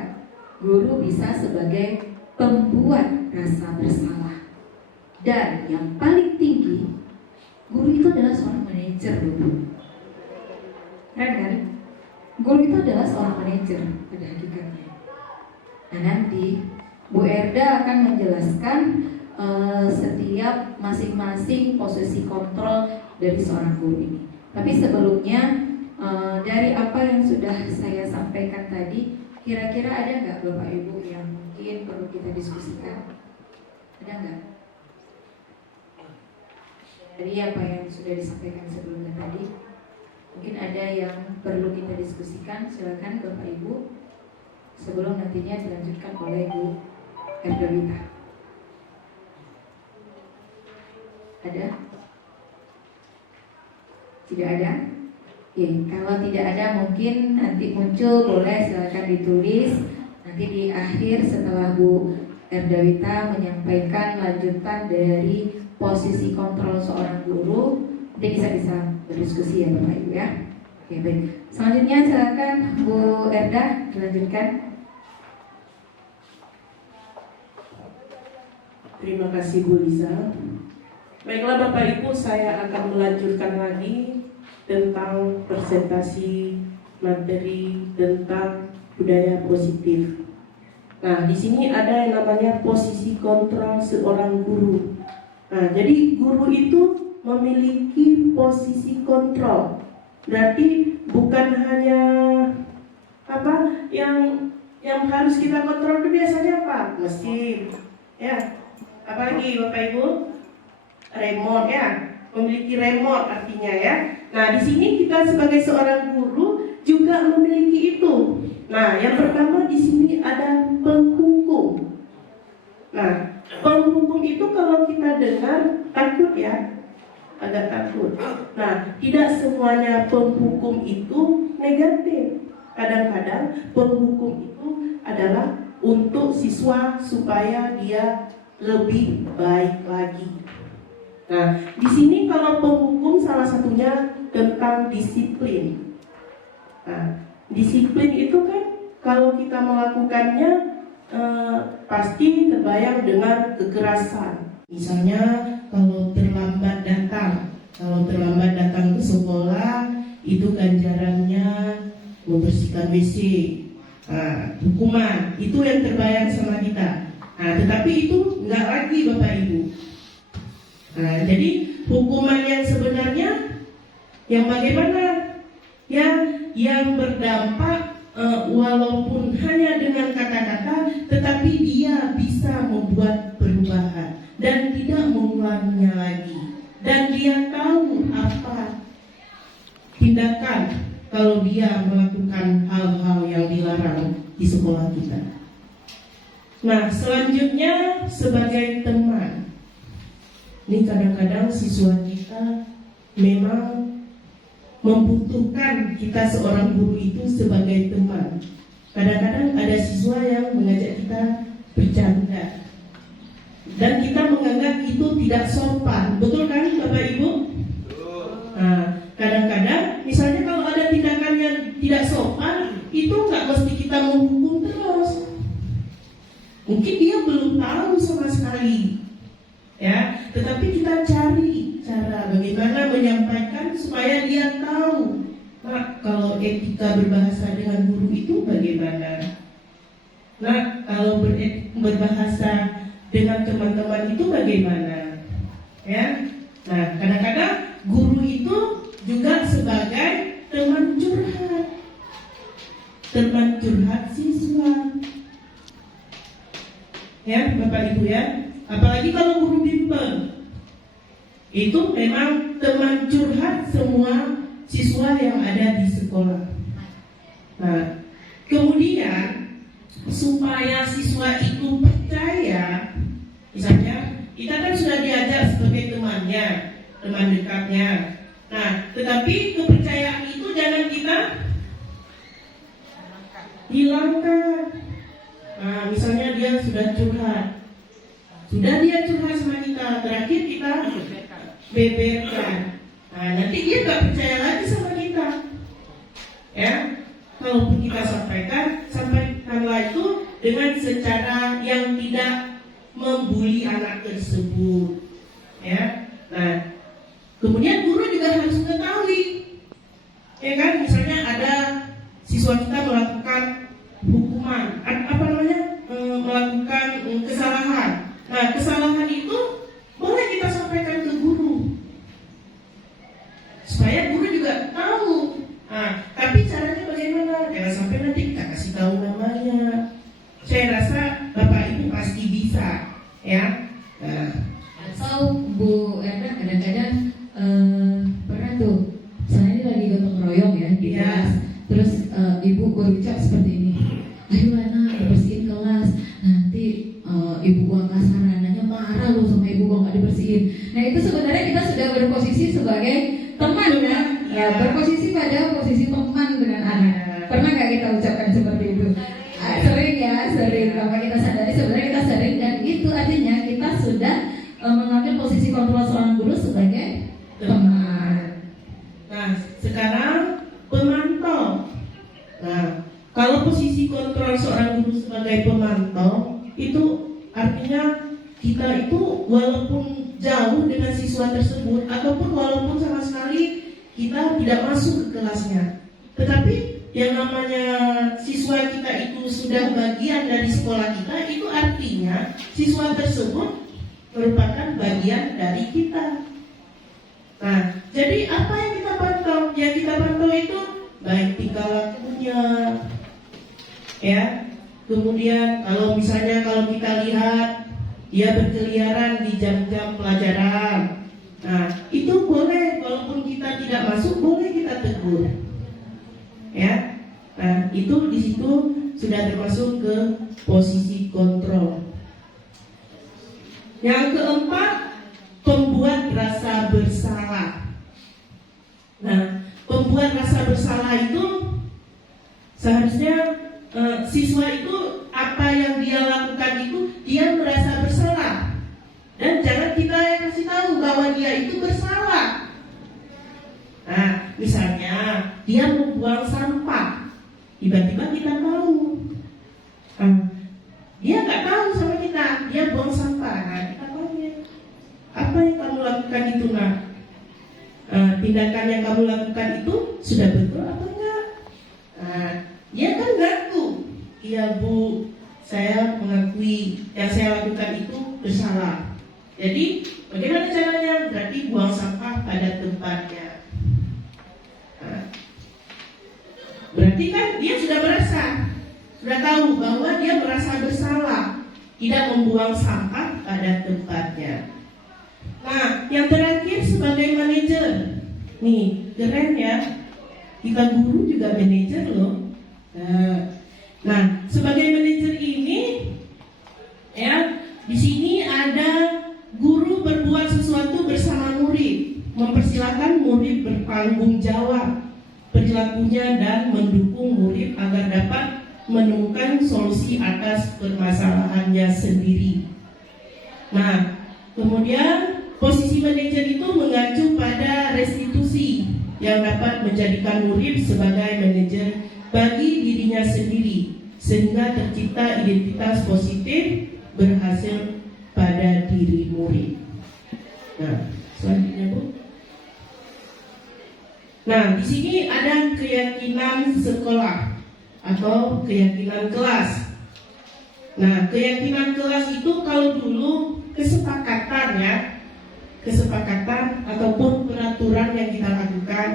guru bisa sebagai pembuat rasa bersalah. Dan yang paling tinggi, guru itu adalah seorang manajer dulu. Keren kan? Guru itu adalah seorang manajer pada hakikatnya. Nah, nanti Bu Erda akan menjelaskan setiap masing-masing posisi kontrol dari seorang guru ini. Tapi sebelumnya, dari apa yang sudah saya sampaikan tadi, kira-kira ada nggak Bapak Ibu yang mungkin perlu kita diskusikan? Ada nggak? Dari apa yang sudah disampaikan sebelumnya tadi, mungkin ada yang perlu kita diskusikan. Silakan Bapak Ibu, sebelum nantinya dilanjutkan oleh Bu Erdawita. Ada? Tidak ada? Oke, kalau tidak ada mungkin nanti muncul, boleh silakan ditulis. Nanti di akhir setelah Bu Erdawita menyampaikan lanjutan dari posisi kontrol seorang guru, nanti bisa berdiskusi ya Bapak Ibu ya. Oke, baik. Selanjutnya silakan Bu Erda dilanjutkan. Terima kasih Bu Liza. Baiklah Bapak Ibu, saya akan melanjutkan lagi tentang presentasi materi tentang budaya positif. Nah, di sini ada yang namanya posisi kontrol seorang guru. Nah, jadi guru itu memiliki posisi kontrol. Berarti bukan hanya apa yang harus kita kontrol itu biasanya apa? Mesin, ya. Apalagi Bapak Ibu? Remote ya, memiliki remote artinya ya. Nah, di sini kita sebagai seorang guru juga memiliki itu. Nah, yang pertama di sini ada penghukum. Nah, penghukum itu kalau kita dengar takut ya, agak takut. Nah, tidak semuanya penghukum itu negatif. Kadang-kadang penghukum itu adalah untuk siswa supaya dia lebih baik lagi. Nah, di sini kalau penghukum salah satunya tentang disiplin. Nah, disiplin itu kan kalau kita melakukannya pasti terbayang dengan kekerasan. Misalnya kalau terlambat datang ke sekolah, itu ganjarannya membersihkan WC. Nah, hukuman itu yang terbayang sama kita. Nah, tetapi itu enggak lagi Bapak Ibu. Nah, jadi hukuman yang sebenarnya yang bagaimana? Yang berdampak walaupun hanya dengan kata-kata, tetapi dia bisa membuat perubahan dan tidak mengulanginya lagi. Dan dia tahu apa tindakan kalau dia melakukan hal-hal yang dilarang di sekolah kita. Nah, selanjutnya sebagai teman. Ini kadang-kadang siswa kita memang membutuhkan kita seorang guru itu sebagai teman. Kadang-kadang ada siswa yang mengajak kita bercanda dan kita menganggap itu tidak sopan. Betul kan Bapak Ibu? Nah, kadang-kadang misalnya kalau ada tindakan yang tidak sopan, itu nggak mesti kita menghukum terus. Mungkin dia belum tahu sama sekali, ya. Tetapi kita cari cara bagaimana menyampaikan supaya dia tahu. Nah, kalau etika berbahasa dengan guru itu bagaimana? Nah, kalau berbahasa dengan teman-teman itu bagaimana? Ya. Nah, kadang-kadang guru itu juga sebagai teman curhat siswa. Ya, Bapak Ibu ya. Apalagi kalau guru bimbel, itu memang teman curhat semua siswa yang ada di sekolah. Nah, kemudian supaya siswa itu percaya, misalnya kita kan sudah diajak sebagai temannya, teman dekatnya. Nah, tetapi kepercayaan itu jangan kita hilangkan. Nah, misalnya dia sudah curhat sama kita, terakhir kita beberkan. Nah, nanti dia nggak percaya lagi sama kita. Ya, kalaupun kita sampaikanlah itu dengan secara yang tidak membuli anak tersebut. Ya, nah, kemudian guru juga harus mengetahui, ya kan, misalnya ada siswa kita melakukan hukuman, melakukan kesalahan. Nah, kesalahan itu boleh kita sampaikan ke guru supaya guru juga tahu. Nah, tapi caranya bagaimana? Jangan sampai nanti kita kasih tahu namanya. Saya rasa Bapak Ibu pasti bisa, ya. Nah, Atau Bu Erna kadang-kadang pernah tuh, saya ini lagi gotong royong ya di kelas, terus ibu berucap seperti ini, ayo anak bersihin kelas, nanti ibu buang kasar, anaknya marah loh sama ibu kalau nggak dibersihin. Nah, itu sebenarnya kita sudah berposisi sebagai teman kan, ya, berposisi pada posisi teman dengan anak. Pernah nggak kita ucapkan seperti itu? Sering ya, sering. Kalau kita sadari sebenarnya kita sering, dan itu artinya kita sudah mengambil posisi kontrol seorang guru sebagai teman. Nah, sekarang pemantau. Nah, kalau posisi kontrol seorang guru sebagai pemantau, itu artinya kita itu walaupun jauh dengan siswa tersebut, ataupun walaupun sama sekali kita tidak masuk ke kelasnya, tetapi yang namanya siswa kita itu sudah bagian dari sekolah kita, itu artinya siswa tersebut merupakan bagian dari kita. Nah, jadi apa yang kita pantau? Yang kita pantau itu baik tingkah lakunya, ya. Kemudian kalau kita lihat dia berkeliaran di jam-jam pelajaran, nah itu boleh, walaupun kita tidak masuk, boleh kita tegur, ya. Nah, itu di situ sudah termasuk ke posisi kontrol. Yang keempat, pembuat rasa bersalah. Nah, pembuat rasa bersalah itu seharusnya siswa itu apa yang dia lakukan itu dia merasa bersalah, dan jangan kita yang kasih tahu bahwa dia itu bersalah. Nah, misalnya dia membuang sampah, tiba-tiba kita tahu, dia nggak tahu sama kita, dia buang sampah. Nah, kita tanya, apa yang kamu lakukan itu, nak? Tindakan yang kamu lakukan itu sudah betul atau enggak? Nah, dia kan ngaku, iya Bu, saya mengakui yang saya lakukan itu bersalah. Jadi bagaimana caranya? Berarti buang sampah pada tempatnya. Nah, berarti kan dia sudah tahu bahwa dia merasa bersalah, tidak membuang sampah pada tempatnya. Nah, yang terakhir sebagai manajer, nih keren ya, kita guru juga manajer loh. Nah, sebagai manajer ini perilakunya dan mendukung murid agar dapat menemukan solusi atas permasalahannya sendiri. Nah, kemudian posisi manajer itu mengacu pada restitusi yang dapat menjadikan murid sebagai manajer bagi dirinya sendiri, sehingga tercipta identitas positif berhasil pada diri murid. Nah, selanjutnya Bu. Nah, di sini ada keyakinan sekolah atau keyakinan kelas. Nah, keyakinan kelas itu kalau dulu kesepakatan ataupun peraturan yang kita lakukan.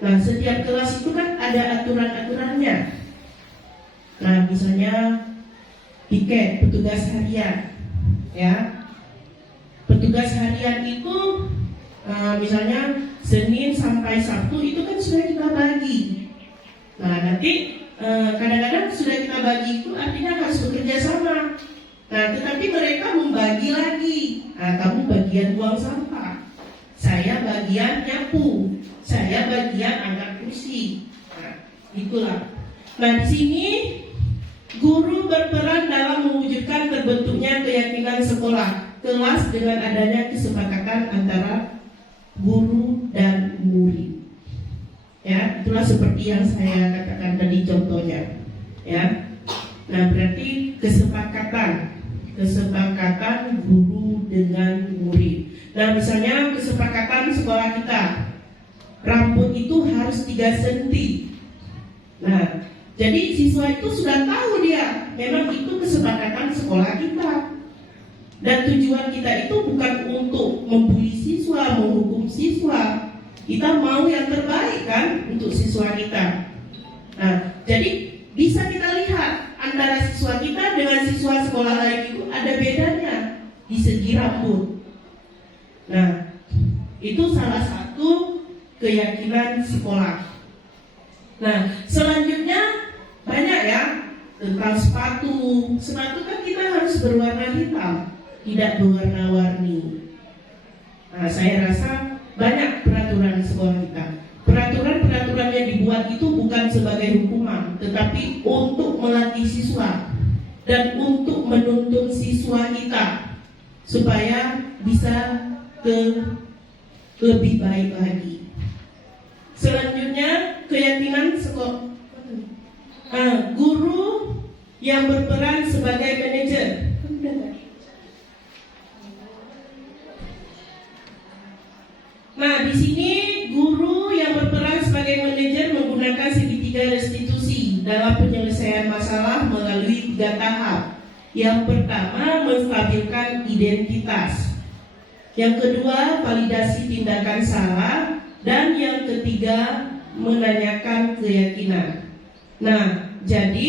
Nah, setiap kelas itu kan ada aturan-aturannya. Nah, misalnya piket petugas harian, ya. Petugas harian itu misalnya Senin sampai Sabtu itu kan sudah kita bagi. Nah, nanti kadang-kadang sudah kita bagi itu artinya harus bekerja sama. Nah, tetapi mereka membagi lagi. Nah, kamu bagian buang sampah, saya bagian nyapu, saya bagian angkat kursi. Nah, itulah. Nah, di sini guru berperan dalam mewujudkan terbentuknya keyakinan sekolah kelas dengan adanya kesepakatan antara guru dan murid. Ya, itulah seperti yang saya katakan tadi contohnya. Ya. Nah, berarti kesepakatan guru dengan murid. Nah, misalnya kesepakatan sekolah kita, rambut itu harus 3 cm. Nah, jadi siswa itu sudah tahu dia, memang itu kesepakatan sekolah kita. Dan tujuan kita itu bukan untuk membuli siswa, menghukum siswa. Kita mau yang terbaik kan untuk siswa kita. Nah, jadi bisa kita lihat antara siswa kita dengan siswa sekolah lain itu ada bedanya di segi rambut. Nah, itu salah satu keyakinan sekolah. Nah, selanjutnya banyak ya tentang sepatu. Sepatu kan kita harus berwarna hitam, tidak berwarna-warni. Nah, saya rasa banyak peraturan sekolah kita. Peraturan-peraturan yang dibuat itu bukan sebagai hukuman, tetapi untuk melatih siswa dan untuk menuntun siswa kita supaya bisa lebih baik lagi. Selanjutnya keyakinan sekolah. Guru yang berperan sebagai manajer. Nah, di sini guru yang berperan sebagai manajer menggunakan segitiga restitusi dalam penyelesaian masalah melalui 3 tahap. Yang pertama, menstabilkan identitas. Yang kedua, validasi tindakan salah. Dan yang ketiga, menanyakan keyakinan. Nah, jadi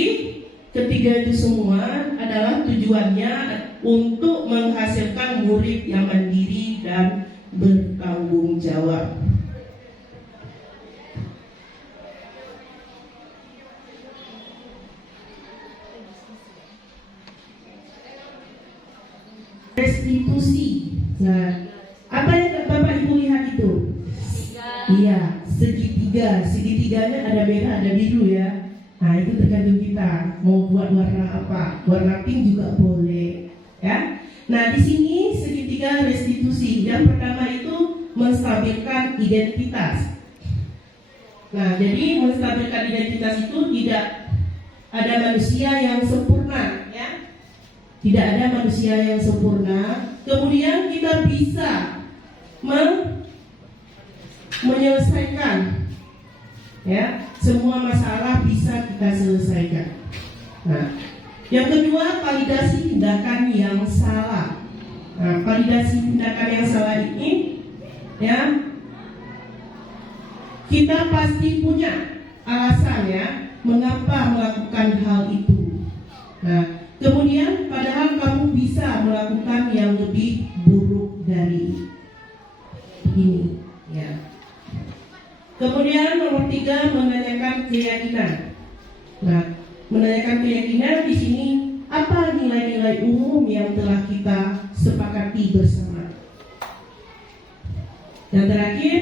ketiga itu semua adalah tujuannya untuk menghasilkan murid yang mandiri dan bertanggung jawab. Restitusi. Nah, apa yang Bapak Ibu lihat itu? Iya, segitiga. Segitiganya ada merah, ada biru ya. Nah, itu tergantung kita mau buat warna apa. Warna pink juga boleh, ya. Nah, di sini segitiga restitusi. Yang pertama itu menstabilkan identitas. Nah, jadi menstabilkan identitas itu tidak ada manusia yang sempurna, ya. Tidak ada manusia yang sempurna. Kemudian kita bisa menyelesaikan, ya, semua masalah bisa kita selesaikan. Nah, yang kedua, validasi tindakan yang salah. Nah, validasi tindakan yang salah ini, ya, kita pasti punya alasan ya, mengapa melakukan hal itu. Nah, kemudian padahal kamu bisa melakukan yang lebih buruk dari ini, ya. Kemudian nomor 3, menanyakan keyakinan. Nah, menanyakan keyakinan di sini, apa nilai-nilai umum yang telah kita sepakati bersama. Yang terakhir,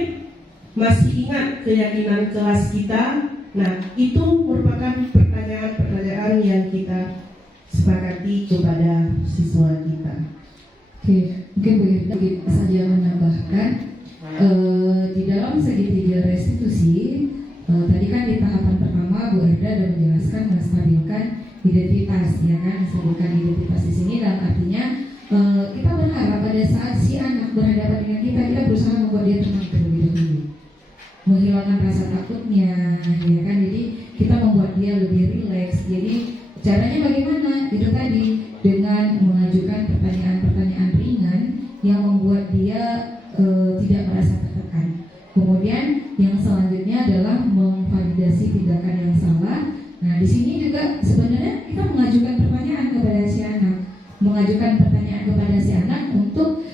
masih ingat keyakinan kelas kita Nah, itu merupakan pertanyaan-pertanyaan yang kita sepakati kepada siswa kita. Oke, mungkin Bu Irda saja menambahkan di dalam segitiga restitusi tadi kan di tahapan pertama Bu Irda sudah menjelaskan menstabilkan identitas, ya kan, menstabilkan identitas di sini dan artinya kita berharap pada saat si anak berhadapan dengan kita berusaha membuat dia tenang terlebih dahulu, menghilangkan rasa takutnya, ya kan. Jadi kita membuat dia lebih rileks. Jadi caranya bagaimana? Itu tadi dengan mengajukan pertanyaan-pertanyaan ringan yang membuat dia tidak merasa tertekan. Kemudian yang selanjutnya adalah memvalidasi tindakan yang salah. Nah, di sini juga sebenarnya kita mengajukan pertanyaan kepada si anak, untuk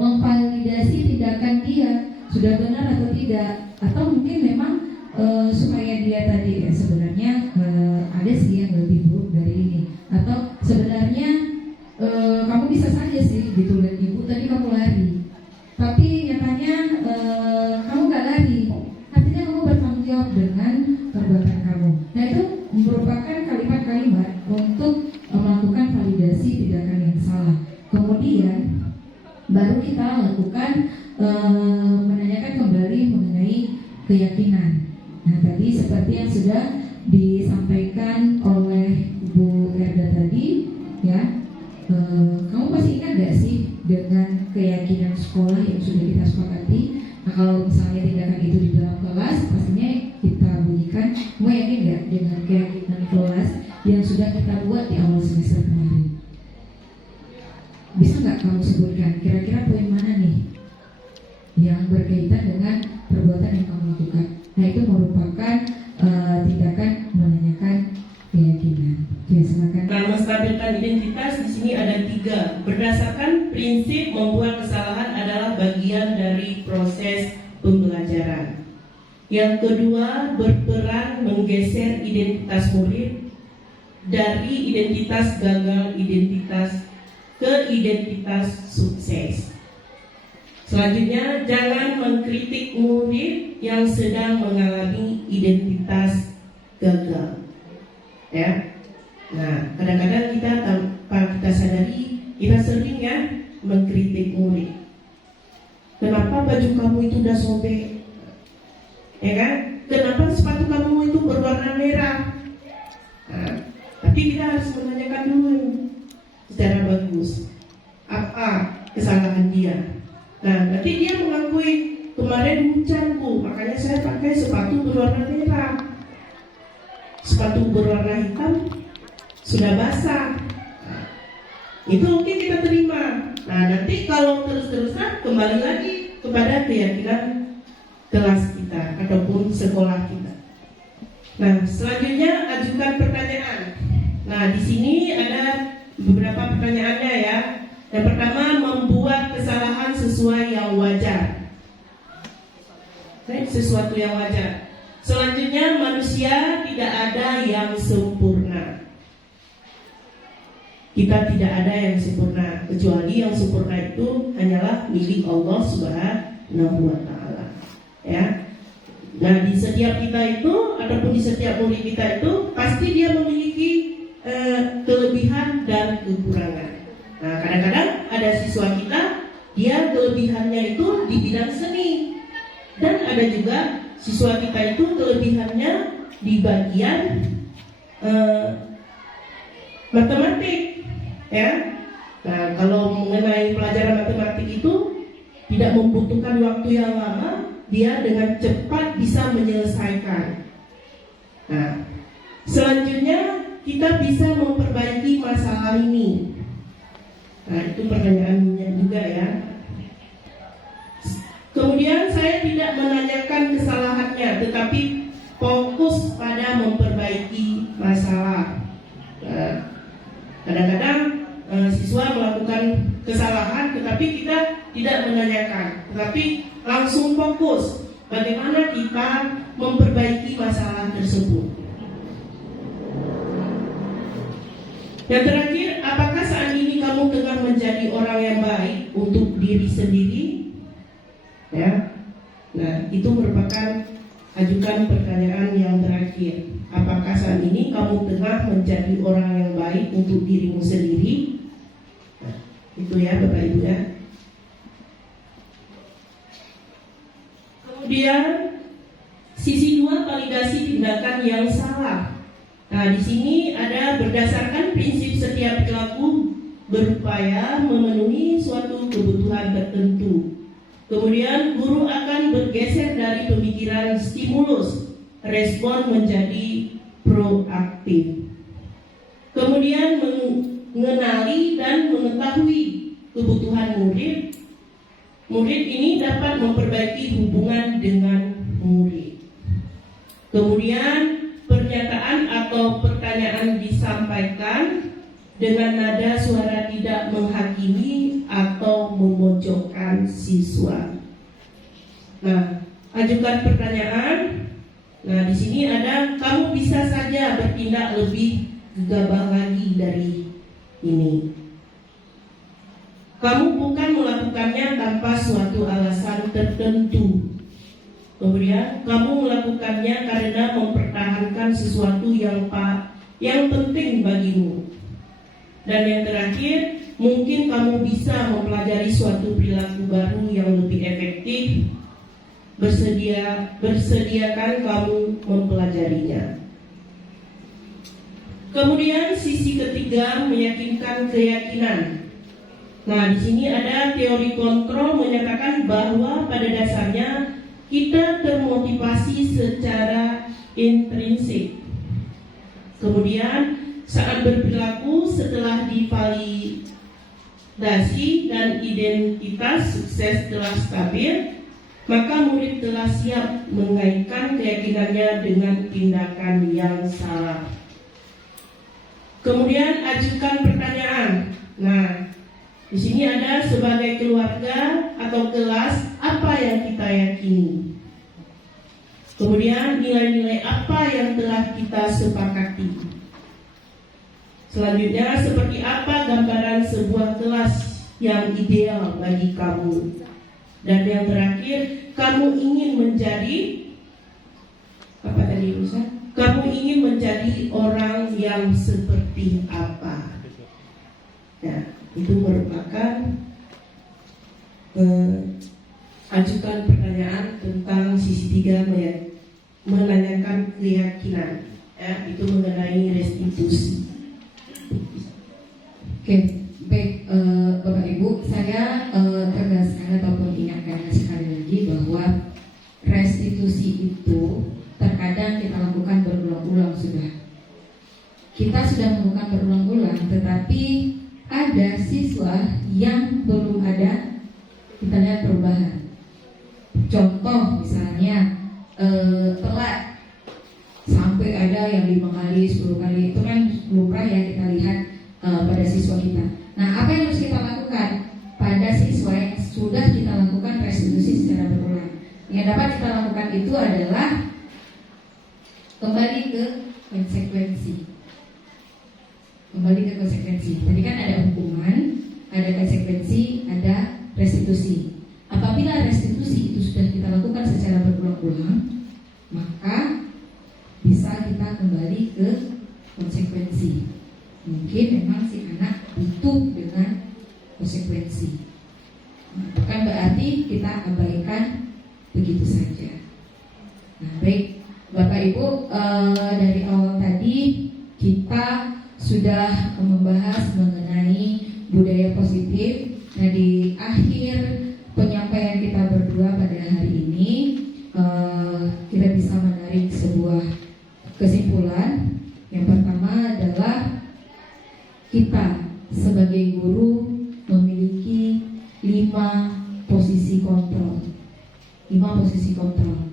memvalidasi tindakan dia sudah benar atau tidak, atau mungkin memang supaya dia tadi sebenarnya ada sih yang lebih buruk dari ini, atau sebenarnya kamu bisa saja sih gitu, lihat ibu tadi kamu lari, tapi nyatanya kamu gak lari, artinya kamu bertanggung jawab dengan perbuatan kamu. Nah, itu merupakan kalimat-kalimat untuk melakukan validasi tindakan yang salah. Kemudian baru kita lakukan menanyakan kembali mengenai keyakinan. Nah, tadi seperti yang sudah disampaikan oleh Bu Erda tadi, ya, kamu masih ingat gak sih dengan keyakinan sekolah yang sudah kita sepakati? Nah, kalau misalnya tindakan itu di dalam kelas, pastinya kita bunyikan, kamu yakin gak dengan keyakinan kelas yang sudah kita buat di awal semester kemarin? Bisa nggak kamu sebutkan kira-kira poin mana nih yang berkaitan dengan perbuatan yang kamu lakukan? Nah, itu merupakan tindakan menanyakan keyakinan. Oke, silakan. Nah, menstabilkan identitas di sini ada 3. Berdasarkan prinsip membuat kesalahan adalah bagian dari proses pembelajaran. Yang kedua, berperan menggeser identitas murid dari identitas gagal ke identitas sukses. Selanjutnya, jangan mengkritik murid yang sedang mengalami identitas gagal. Ya. Nah, kadang-kadang kita tanpa kita sadari, kita sering ya mengkritik murid. Kenapa baju kamu itu udah sobek? Ya kan? Kenapa sepatu kamu itu berwarna merah? Nah, tapi kita harus menanyakan dulu secara bagus apa kesalahan dia. Nah, nanti dia mengakui, kemarin hujan Bu, makanya saya pakai sepatu berwarna merah. Sepatu berwarna hitam sudah basah. Nah, itu mungkin kita terima. Nah, nanti kalau terus-terusan kembali lagi kepada keyakinan kelas kita ataupun sekolah kita. Nah, selanjutnya ajukan pertanyaan. Nah, di sini ada beberapa pertanyaannya ya. Yang pertama, membuat kesalahan sesuai yang wajar. Sesuatu yang wajar. Selanjutnya, manusia tidak ada yang sempurna. Kita tidak ada yang sempurna, kecuali yang sempurna itu hanyalah milik Allah Subhanahu wa Ta'ala. Ya. Nah, di setiap kita itu ataupun di setiap murid kita itu pasti dia memiliki kelebihan dan kekurangan. Nah, kadang-kadang ada siswa kita, dia kelebihannya itu di bidang seni, dan ada juga siswa kita itu kelebihannya di bagian matematik, ya. Nah, kalau mengenai pelajaran matematik itu tidak membutuhkan waktu yang lama, dia dengan cepat bisa menyelesaikan. Nah, selanjutnya kita bisa memperbaiki masalah ini. Nah, itu pertanyaannya juga ya. Kemudian saya tidak menanyakan kesalahannya, tetapi fokus pada memperbaiki masalah. Kadang-kadang siswa melakukan kesalahan, tetapi kita tidak menanyakan, tetapi langsung fokus bagaimana kita memperbaiki masalah tersebut. Yang terakhir, apakah saat ini kamu tengah menjadi orang yang baik untuk diri sendiri? Ya. Nah, itu merupakan ajukan pertanyaan yang terakhir. kamu tengah menjadi orang yang baik untuk dirimu sendiri. Nah, itu ya Bapak Ibu ya. Kemudian sisi 2, validasi tindakan yang salah. Nah, di sini ada berdasarkan prinsip setiap perilaku berupaya memenuhi suatu kebutuhan tertentu. Kemudian guru akan bergeser dari pemikiran stimulus, respon menjadi proaktif. Kemudian mengenali dan mengetahui kebutuhan murid. Murid ini dapat memperbaiki hubungan dengan murid. Kemudian pernyataan atau pertanyaan disampaikan dengan nada suara tidak menghakimi atau memojokkan siswa. Nah, ajukan pertanyaan. Nah, di sini ada kamu bisa saja bertindak lebih gegabah lagi dari ini. Kamu bukan melakukannya tanpa suatu alasan tertentu. Kemudian kamu melakukannya karena mempertahankan sesuatu yang penting bagimu. Dan yang terakhir, mungkin kamu bisa mempelajari suatu perilaku baru yang lebih efektif. Bersediakan kamu mempelajarinya. Kemudian sisi ketiga, meyakinkan keyakinan. Nah, di sini ada teori kontrol menyatakan bahwa pada dasarnya kita termotivasi secara intrinsik. Kemudian saat berperilaku setelah divalidasi dan identitas sukses telah stabil, maka murid telah siap mengaitkan keyakinannya dengan tindakan yang salah. Kemudian ajukan pertanyaan. Nah, di sini ada sebagai keluarga atau kelas apa yang kita yakini. Kemudian nilai-nilai apa yang telah kita sepakati. Selanjutnya, seperti apa gambaran sebuah kelas yang ideal bagi kamu. Dan yang terakhir, kamu ingin menjadi apa tadi Ustaz? Kamu ingin menjadi orang yang seperti apa? Nah, itu merupakan ajukan pertanyaan tentang sisi 3 menanyakan keyakinan, ya, itu mengenai restitusi. Oke, baik Bapak Ibu, saya tegaskan ataupun ingatkan sekali lagi bahwa restitusi itu terkadang kita lakukan berulang-ulang sudah. Kita sudah melakukan berulang-ulang, tetapi ada siswa yang belum ada kita lihat perubahan. Contoh misalnya telat sampai ada yang 5 kali, 10 kali, itu kan lumrah ya kita lihat pada siswa kita. Nah, apa yang harus kita lakukan pada siswa yang sudah kita lakukan restitusi secara berulang? Yang dapat kita lakukan itu adalah kembali ke konsekuensi. Kembali ke konsekuensi. Tadi kan ada hukuman, ada konsekuensi, ada restitusi. Apabila restitusi itu sudah kita lakukan secara berulang-ulang, maka bisa kita kembali ke konsekuensi. Mungkin memang si anak butuh dengan konsekuensi. Bukan berarti kita abaikan begitu saja. Nah, baik Bapak Ibu, dari awal tadi kita sudah membahas mengenai budaya positif. Nah, di akhir penyampaian kita berdua pada hari ini, kita bisa menarik sebuah kesimpulan. Yang pertama adalah kita sebagai guru memiliki 5 posisi kontrol. 5 posisi kontrol.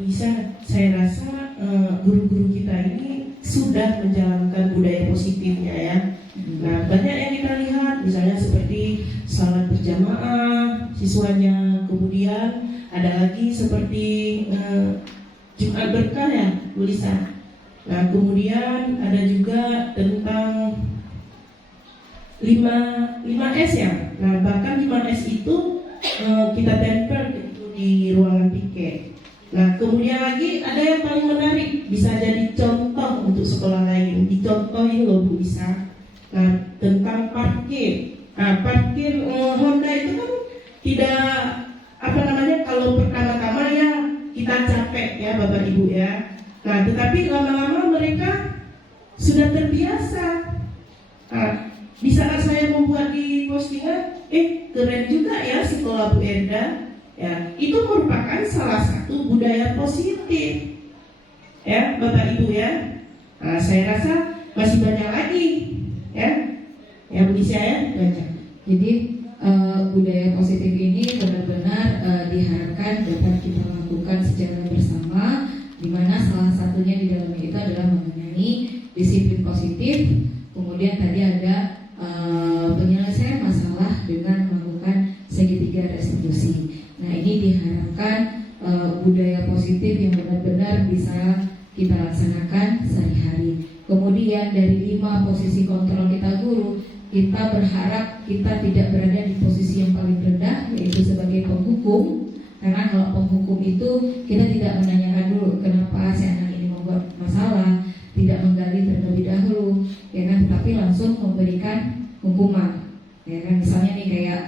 Bisa, saya rasa guru-guru kita ini sudah menjalankan budaya positifnya ya. Nah, banyak yang kita lihat, misalnya seperti salat berjamaah siswanya, kemudian ada lagi seperti Jumat berkah ya, Bu Lisa. Nah, kemudian ada juga tentang 5S ya. Nah, bahkan 5S itu kita tempel itu di ruangan piket. Nah, kemudian lagi ada yang paling menarik, bisa jadi contoh untuk sekolah lain. Dicontohin loh Bu bisa. Nah, tentang parkir. Nah, parkir Honda itu kan tidak kalau pertama-tama ya kita capek ya Bapak Ibu ya. Nah, tetapi lama-lama mereka sudah terbiasa. Nah, di saat saya membuat di postingan, keren juga ya sekolah Bu Erda. Ya, itu merupakan salah satu budaya positif. Ya, Bapak Ibu ya. Nah, saya rasa masih banyak lagi ya. Yang bisa ya baca. Jadi budaya positif ini benar-benar diharapkan dapat kita lakukan secara bersama, di mana salah satunya di dalamnya itu adalah mengenai disiplin positif. Kemudian tadi ada penyelesaian masalah dengan melakukan segitiga restitusi. Nah, ini diharapkan budaya positif yang benar-benar bisa kita laksanakan sehari-hari. Kemudian dari 5 posisi kontrol kita guru, kita berharap kita tidak berada di posisi yang paling rendah, yaitu sebagai penghukum. Karena kalau penghukum itu kita tidak menanyakan dulu kenapa si anak ini membuat masalah, tidak menggali terlebih dahulu, ya kan, tetapi langsung memberikan hukuman, ya kan. Misalnya nih kayak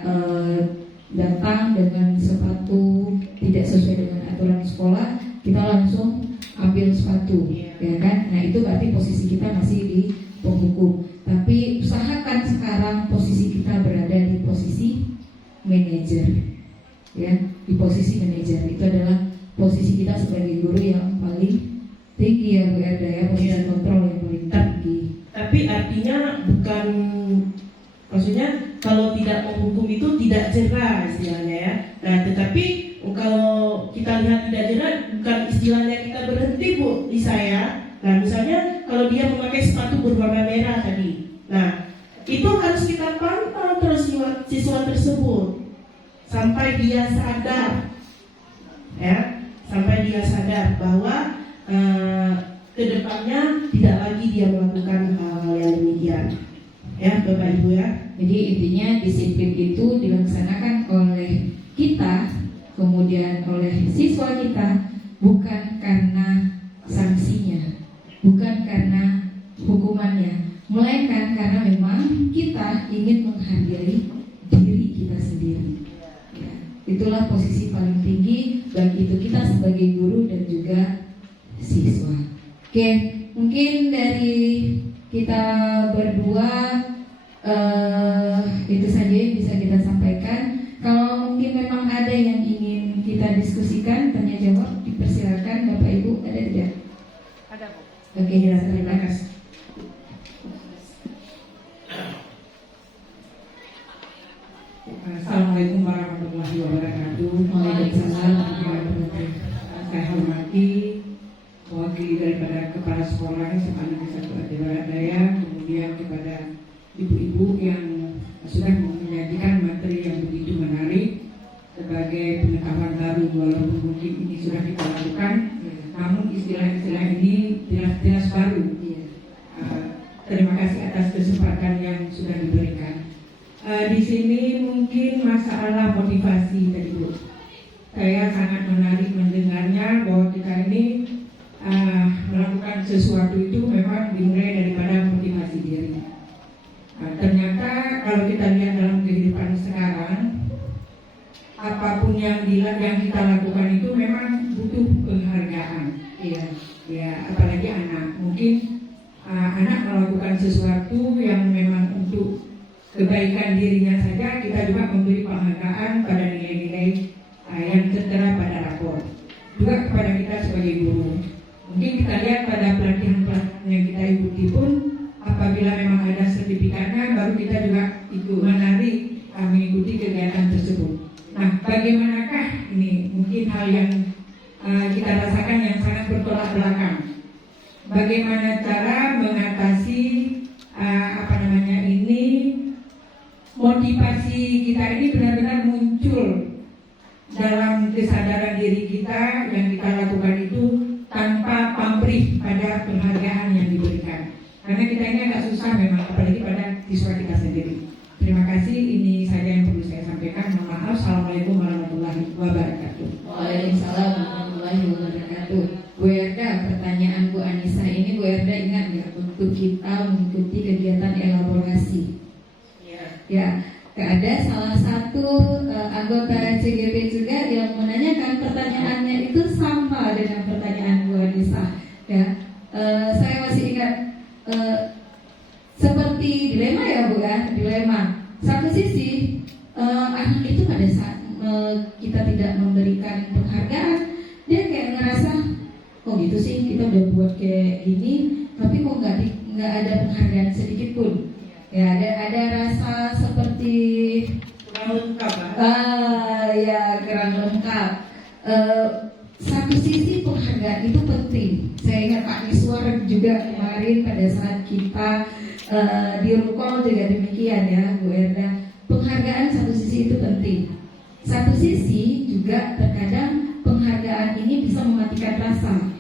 datang dengan sepatu tidak sesuai dengan aturan sekolah, kita langsung ambil sepatu, ya kan. Nah, itu berarti posisi kita masih di penghukum. Tapi usahakan sekarang posisi kita berada di posisi manajer, ya, di posisi manajer. Itu adalah posisi kita sebagai guru yang paling tinggi ya Bu Erda ya, posisi kontrol yang paling tinggi. Tapi artinya bukan, maksudnya kalau tidak menghukum itu tidak jerah istilahnya ya. Nah, tetapi kalau kita lihat tidak jerah bukan istilahnya kita berhenti Bu di saya. Nah, misalnya kalau dia memakai sepatu berwarna merah tadi, nah itu harus kita pantau terus siswa tersebut sampai dia sadar, ya, sampai dia sadar bahwa kedepannya tidak lagi dia melakukan hal-hal yang demikian, ya Bapak Ibu ya. Jadi intinya disiplin itu dilaksanakan oleh kita, kemudian oleh siswa kita, bukan karena sanksinya, bukan karena hukumannya, melainkan karena memang kita ingin menghargai diri kita sendiri. Ya, itulah posisi paling tinggi, baik itu kita sebagai guru dan juga siswa. Oke, mungkin dari kita berdua itu saja yang bisa kita sampaikan. Kalau mungkin memang ada yang ingin kita diskusikan, tanya jawab, dipersilakan Bapak Ibu, ada tidak? Ada Bu. Oke, ya, terima kasih. Assalamualaikum warahmatullahi wabarakatuh. Waalaikumsalam warahmatullahi wabarakatuh. Saya hormati mewakili daripada kepala sekolah SMA Negeri 1 Aceh Barat Daya, kemudian kepada ibu-ibu yang sudah menyajikan materi yang begitu menarik sebagai pengetahuan baru, walaupun mungkin ini sudah kita lakukan, namun istilah-istilah ini jelas-jelas baru. Terima kasih atas kesempatan yang sudah diberikan. Di sini mungkin masalah motivasi tadi Bu. Saya sangat menarik mendengarnya bahwa kita ini melakukan sesuatu itu memang dimulai daripada motivasi diri. Ternyata kalau kita lihat dalam kehidupan sekarang, apapun yang kita lakukan itu memang butuh penghargaan. Ya, apalagi anak. Mungkin anak melakukan sesuatu yang memang untuk kebaikan dirinya saja, kita juga memberi penghargaan pada nilai-nilai yang tertera pada rapor. Juga kepada kita sebagai guru. Mungkin kita lihat pada pelatihan-pelatihan yang kita ikuti pun, apabila memang ada sertifikatnya, baru kita juga ikut menarik mengikuti kegiatan tersebut. Nah, bagaimanakah ini? Mungkin hal yang kita rasakan yang sangat bertolak belakang. Bagaimana cara mengatasi motivasi kita ini benar-benar muncul dalam kesadaran diri kita yang kita lakukan itu tanpa pamrih pada penghargaan yang diberikan. Karena kita ini agak susah memang, apalagi pada siswa kita sendiri. Terima kasih, ini saja yang perlu saya sampaikan. Mohon maaf. Assalamualaikum warahmatullahi wabarakatuh. salah satu anggota CGP juga yang menanyakan pertanyaannya itu sama dengan pertanyaan Bu Anissa. Ya, saya masih ingat seperti dilema ya Bu ya, dilema. Satu sisi anak itu pada saat kita tidak memberikan penghargaan, dia kayak ngerasa, oh gitu sih kita udah buat kayak gini, tapi kok nggak ada penghargaan sedikit pun. Ya ada rasa seperti kurang lengkap ya kurang lengkap. Satu sisi penghargaan itu penting. Saya ingat Pak Miswar juga kemarin pada saat kita di Rukol juga demikian ya Bu Erda. Penghargaan satu sisi itu penting. Satu sisi juga terkadang penghargaan ini bisa mematikan rasa,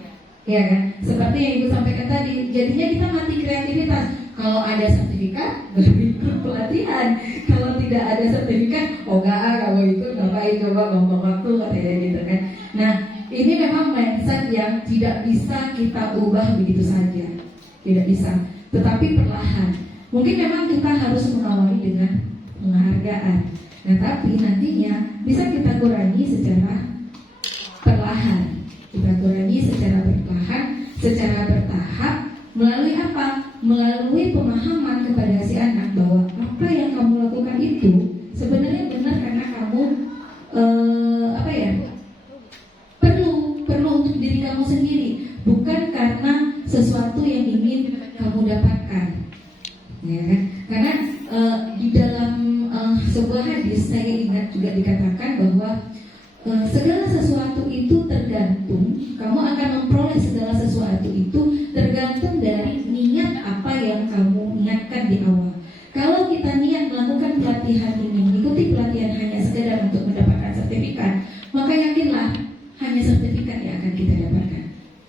ya kan? Seperti yang Ibu sampaikan tadi, jadinya kita mati kreativitas. Kalau ada sertifikat, baru ikut pelatihan. Kalau tidak ada sertifikat, oh enggak, kalau ikut ngapain coba ngomong waktu katanya gitu kan. Nah, ini memang mindset yang tidak bisa kita ubah begitu saja, tidak bisa. Tetapi perlahan. Mungkin memang kita harus mengawali dengan penghargaan. Nah, tapi nantinya bisa kita kurangi secara perlahan. Kita kurangi secara perlahan, secara bertahap. Melalui apa? Melalui pemahaman kepada si anak bahwa apa yang kamu lakukan itu sebenarnya benar karena kamu perlu untuk diri kamu sendiri, bukan karena sesuatu yang ingin kamu dapatkan, ya kan? Karena di dalam sebuah hadis saya ingat juga dikatakan bahwa segala sesuatu itu tergantung, kamu akan memperoleh segala sesuatu itu tergantung dari niat apa yang kamu niatkan di awal. Kalau kita niat melakukan pelatihan ini, mengikuti pelatihan hanya sekedar untuk mendapatkan sertifikat, maka yakinlah hanya sertifikat yang akan kita dapatkan.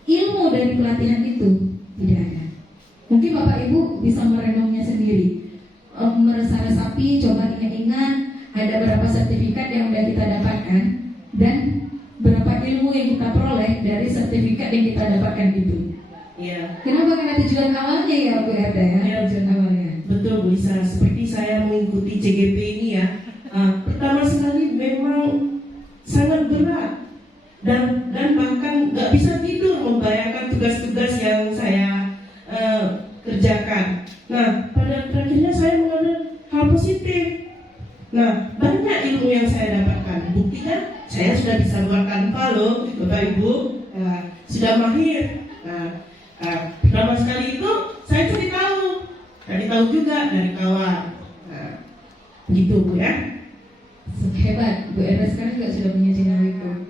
Ilmu dari pelatihan itu tidak ada. Mungkin Bapak Ibu bisa merenungnya sendiri, meresapi, coba ingat-ingat ada berapa sertifikat yang sudah kita dapatkan dan berapa ilmu yang kita peroleh dari sertifikat yang kita dapatkan itu. Iya. Kenapa? Karena tujuan awalnya ya Bu Erda ya. Ya, tujuan awalnya. betul Bu Lisa. Seperti saya mengikuti CGP ini ya, pertama sekali memang sangat berat dan bahkan nggak bisa tidur membayangkan tugas-tugas yang saya kerjakan. Nah, pada akhirnya saya mengambil hal positif. Nah, banyak ilmu yang saya dapatkan. Buktinya saya sudah bisa buat tanpa loh, Bapak Ibu, sudah mahir. Pertama sekali itu saya cari tahu juga dari kawan. Gitu Bu ya. Hebat, Bu Erda sekarang juga sudah punya channel YouTube.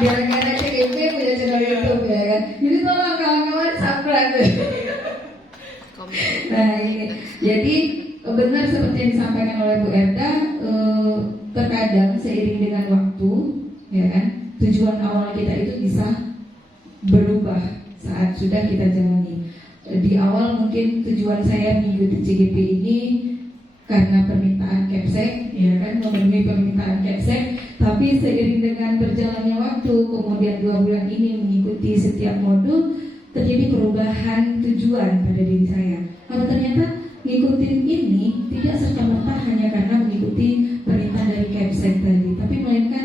Gara-gara CGP punya channel YouTube ya kan. Jadi tolong kawan-kawan subscribe. Nah ini, jadi benar seperti yang disampaikan oleh Bu Erda, terkadang seiring dengan waktu, ya kan, tujuan awal kita itu bisa berubah saat sudah kita jalani. Di awal mungkin tujuan saya mengikuti CGP ini karena permintaan Kepsek, ya kan, memenuhi permintaan Kepsek. Tapi seiring dengan berjalannya waktu, kemudian 2 bulan ini mengikuti setiap modul, terjadi perubahan tujuan pada diri saya. Kalau ternyata ngikutin ini tidak serta-merta hanya karena mengikuti perintah dari Kepsek tadi, tapi melainkan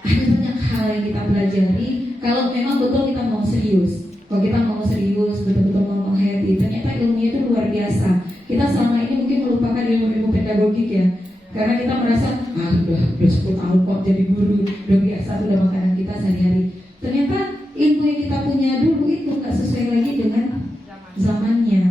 ada banyak hal yang kita pelajari. Kalau memang betul kita mau serius, kalau kita mau serius, betul-betul mau menghayati, ternyata ilmunya itu luar biasa. Kita selama ini mungkin melupakan ilmu-ilmu pedagogik ya, karena kita merasa udah 10 tahun kok jadi guru, udah biasa, udah makanan kita sehari-hari. Ternyata ilmu yang kita punya dulu itu nggak sesuai lagi dengan zamannya.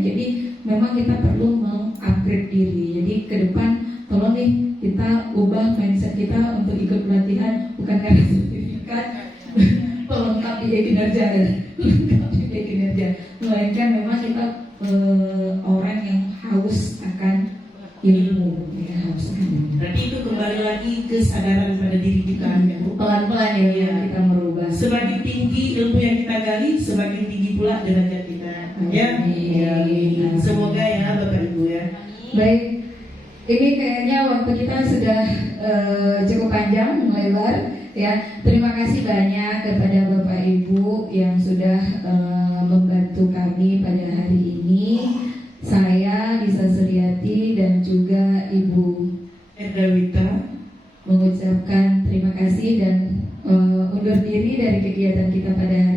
Jadi memang kita perlu meng-upgrade diri. Jadi ke depan tolong nih kita ubah mindset kita untuk ikut pelatihan bukan karena sertifikat pelengkap di kinerja, melainkan memang kita orang yang haus akan ilmu, ya, haus akan ilmu. Berarti itu kembali lagi kesadaran pada diri kita. Pelan-pelan ya, kita merubah. Semakin tinggi ilmu yang kita gali, semakin tinggi pula derajat kita. Ya, semoga ya Bapak Ibu ya. Baik, ini kayaknya waktu kita sudah cukup panjang, lebar. Ya, terima kasih banyak kepada Bapak Ibu yang sudah membantu kami pada hari ini. Saya Lisa Suryati terima kasih dan undur diri dari kegiatan kita pada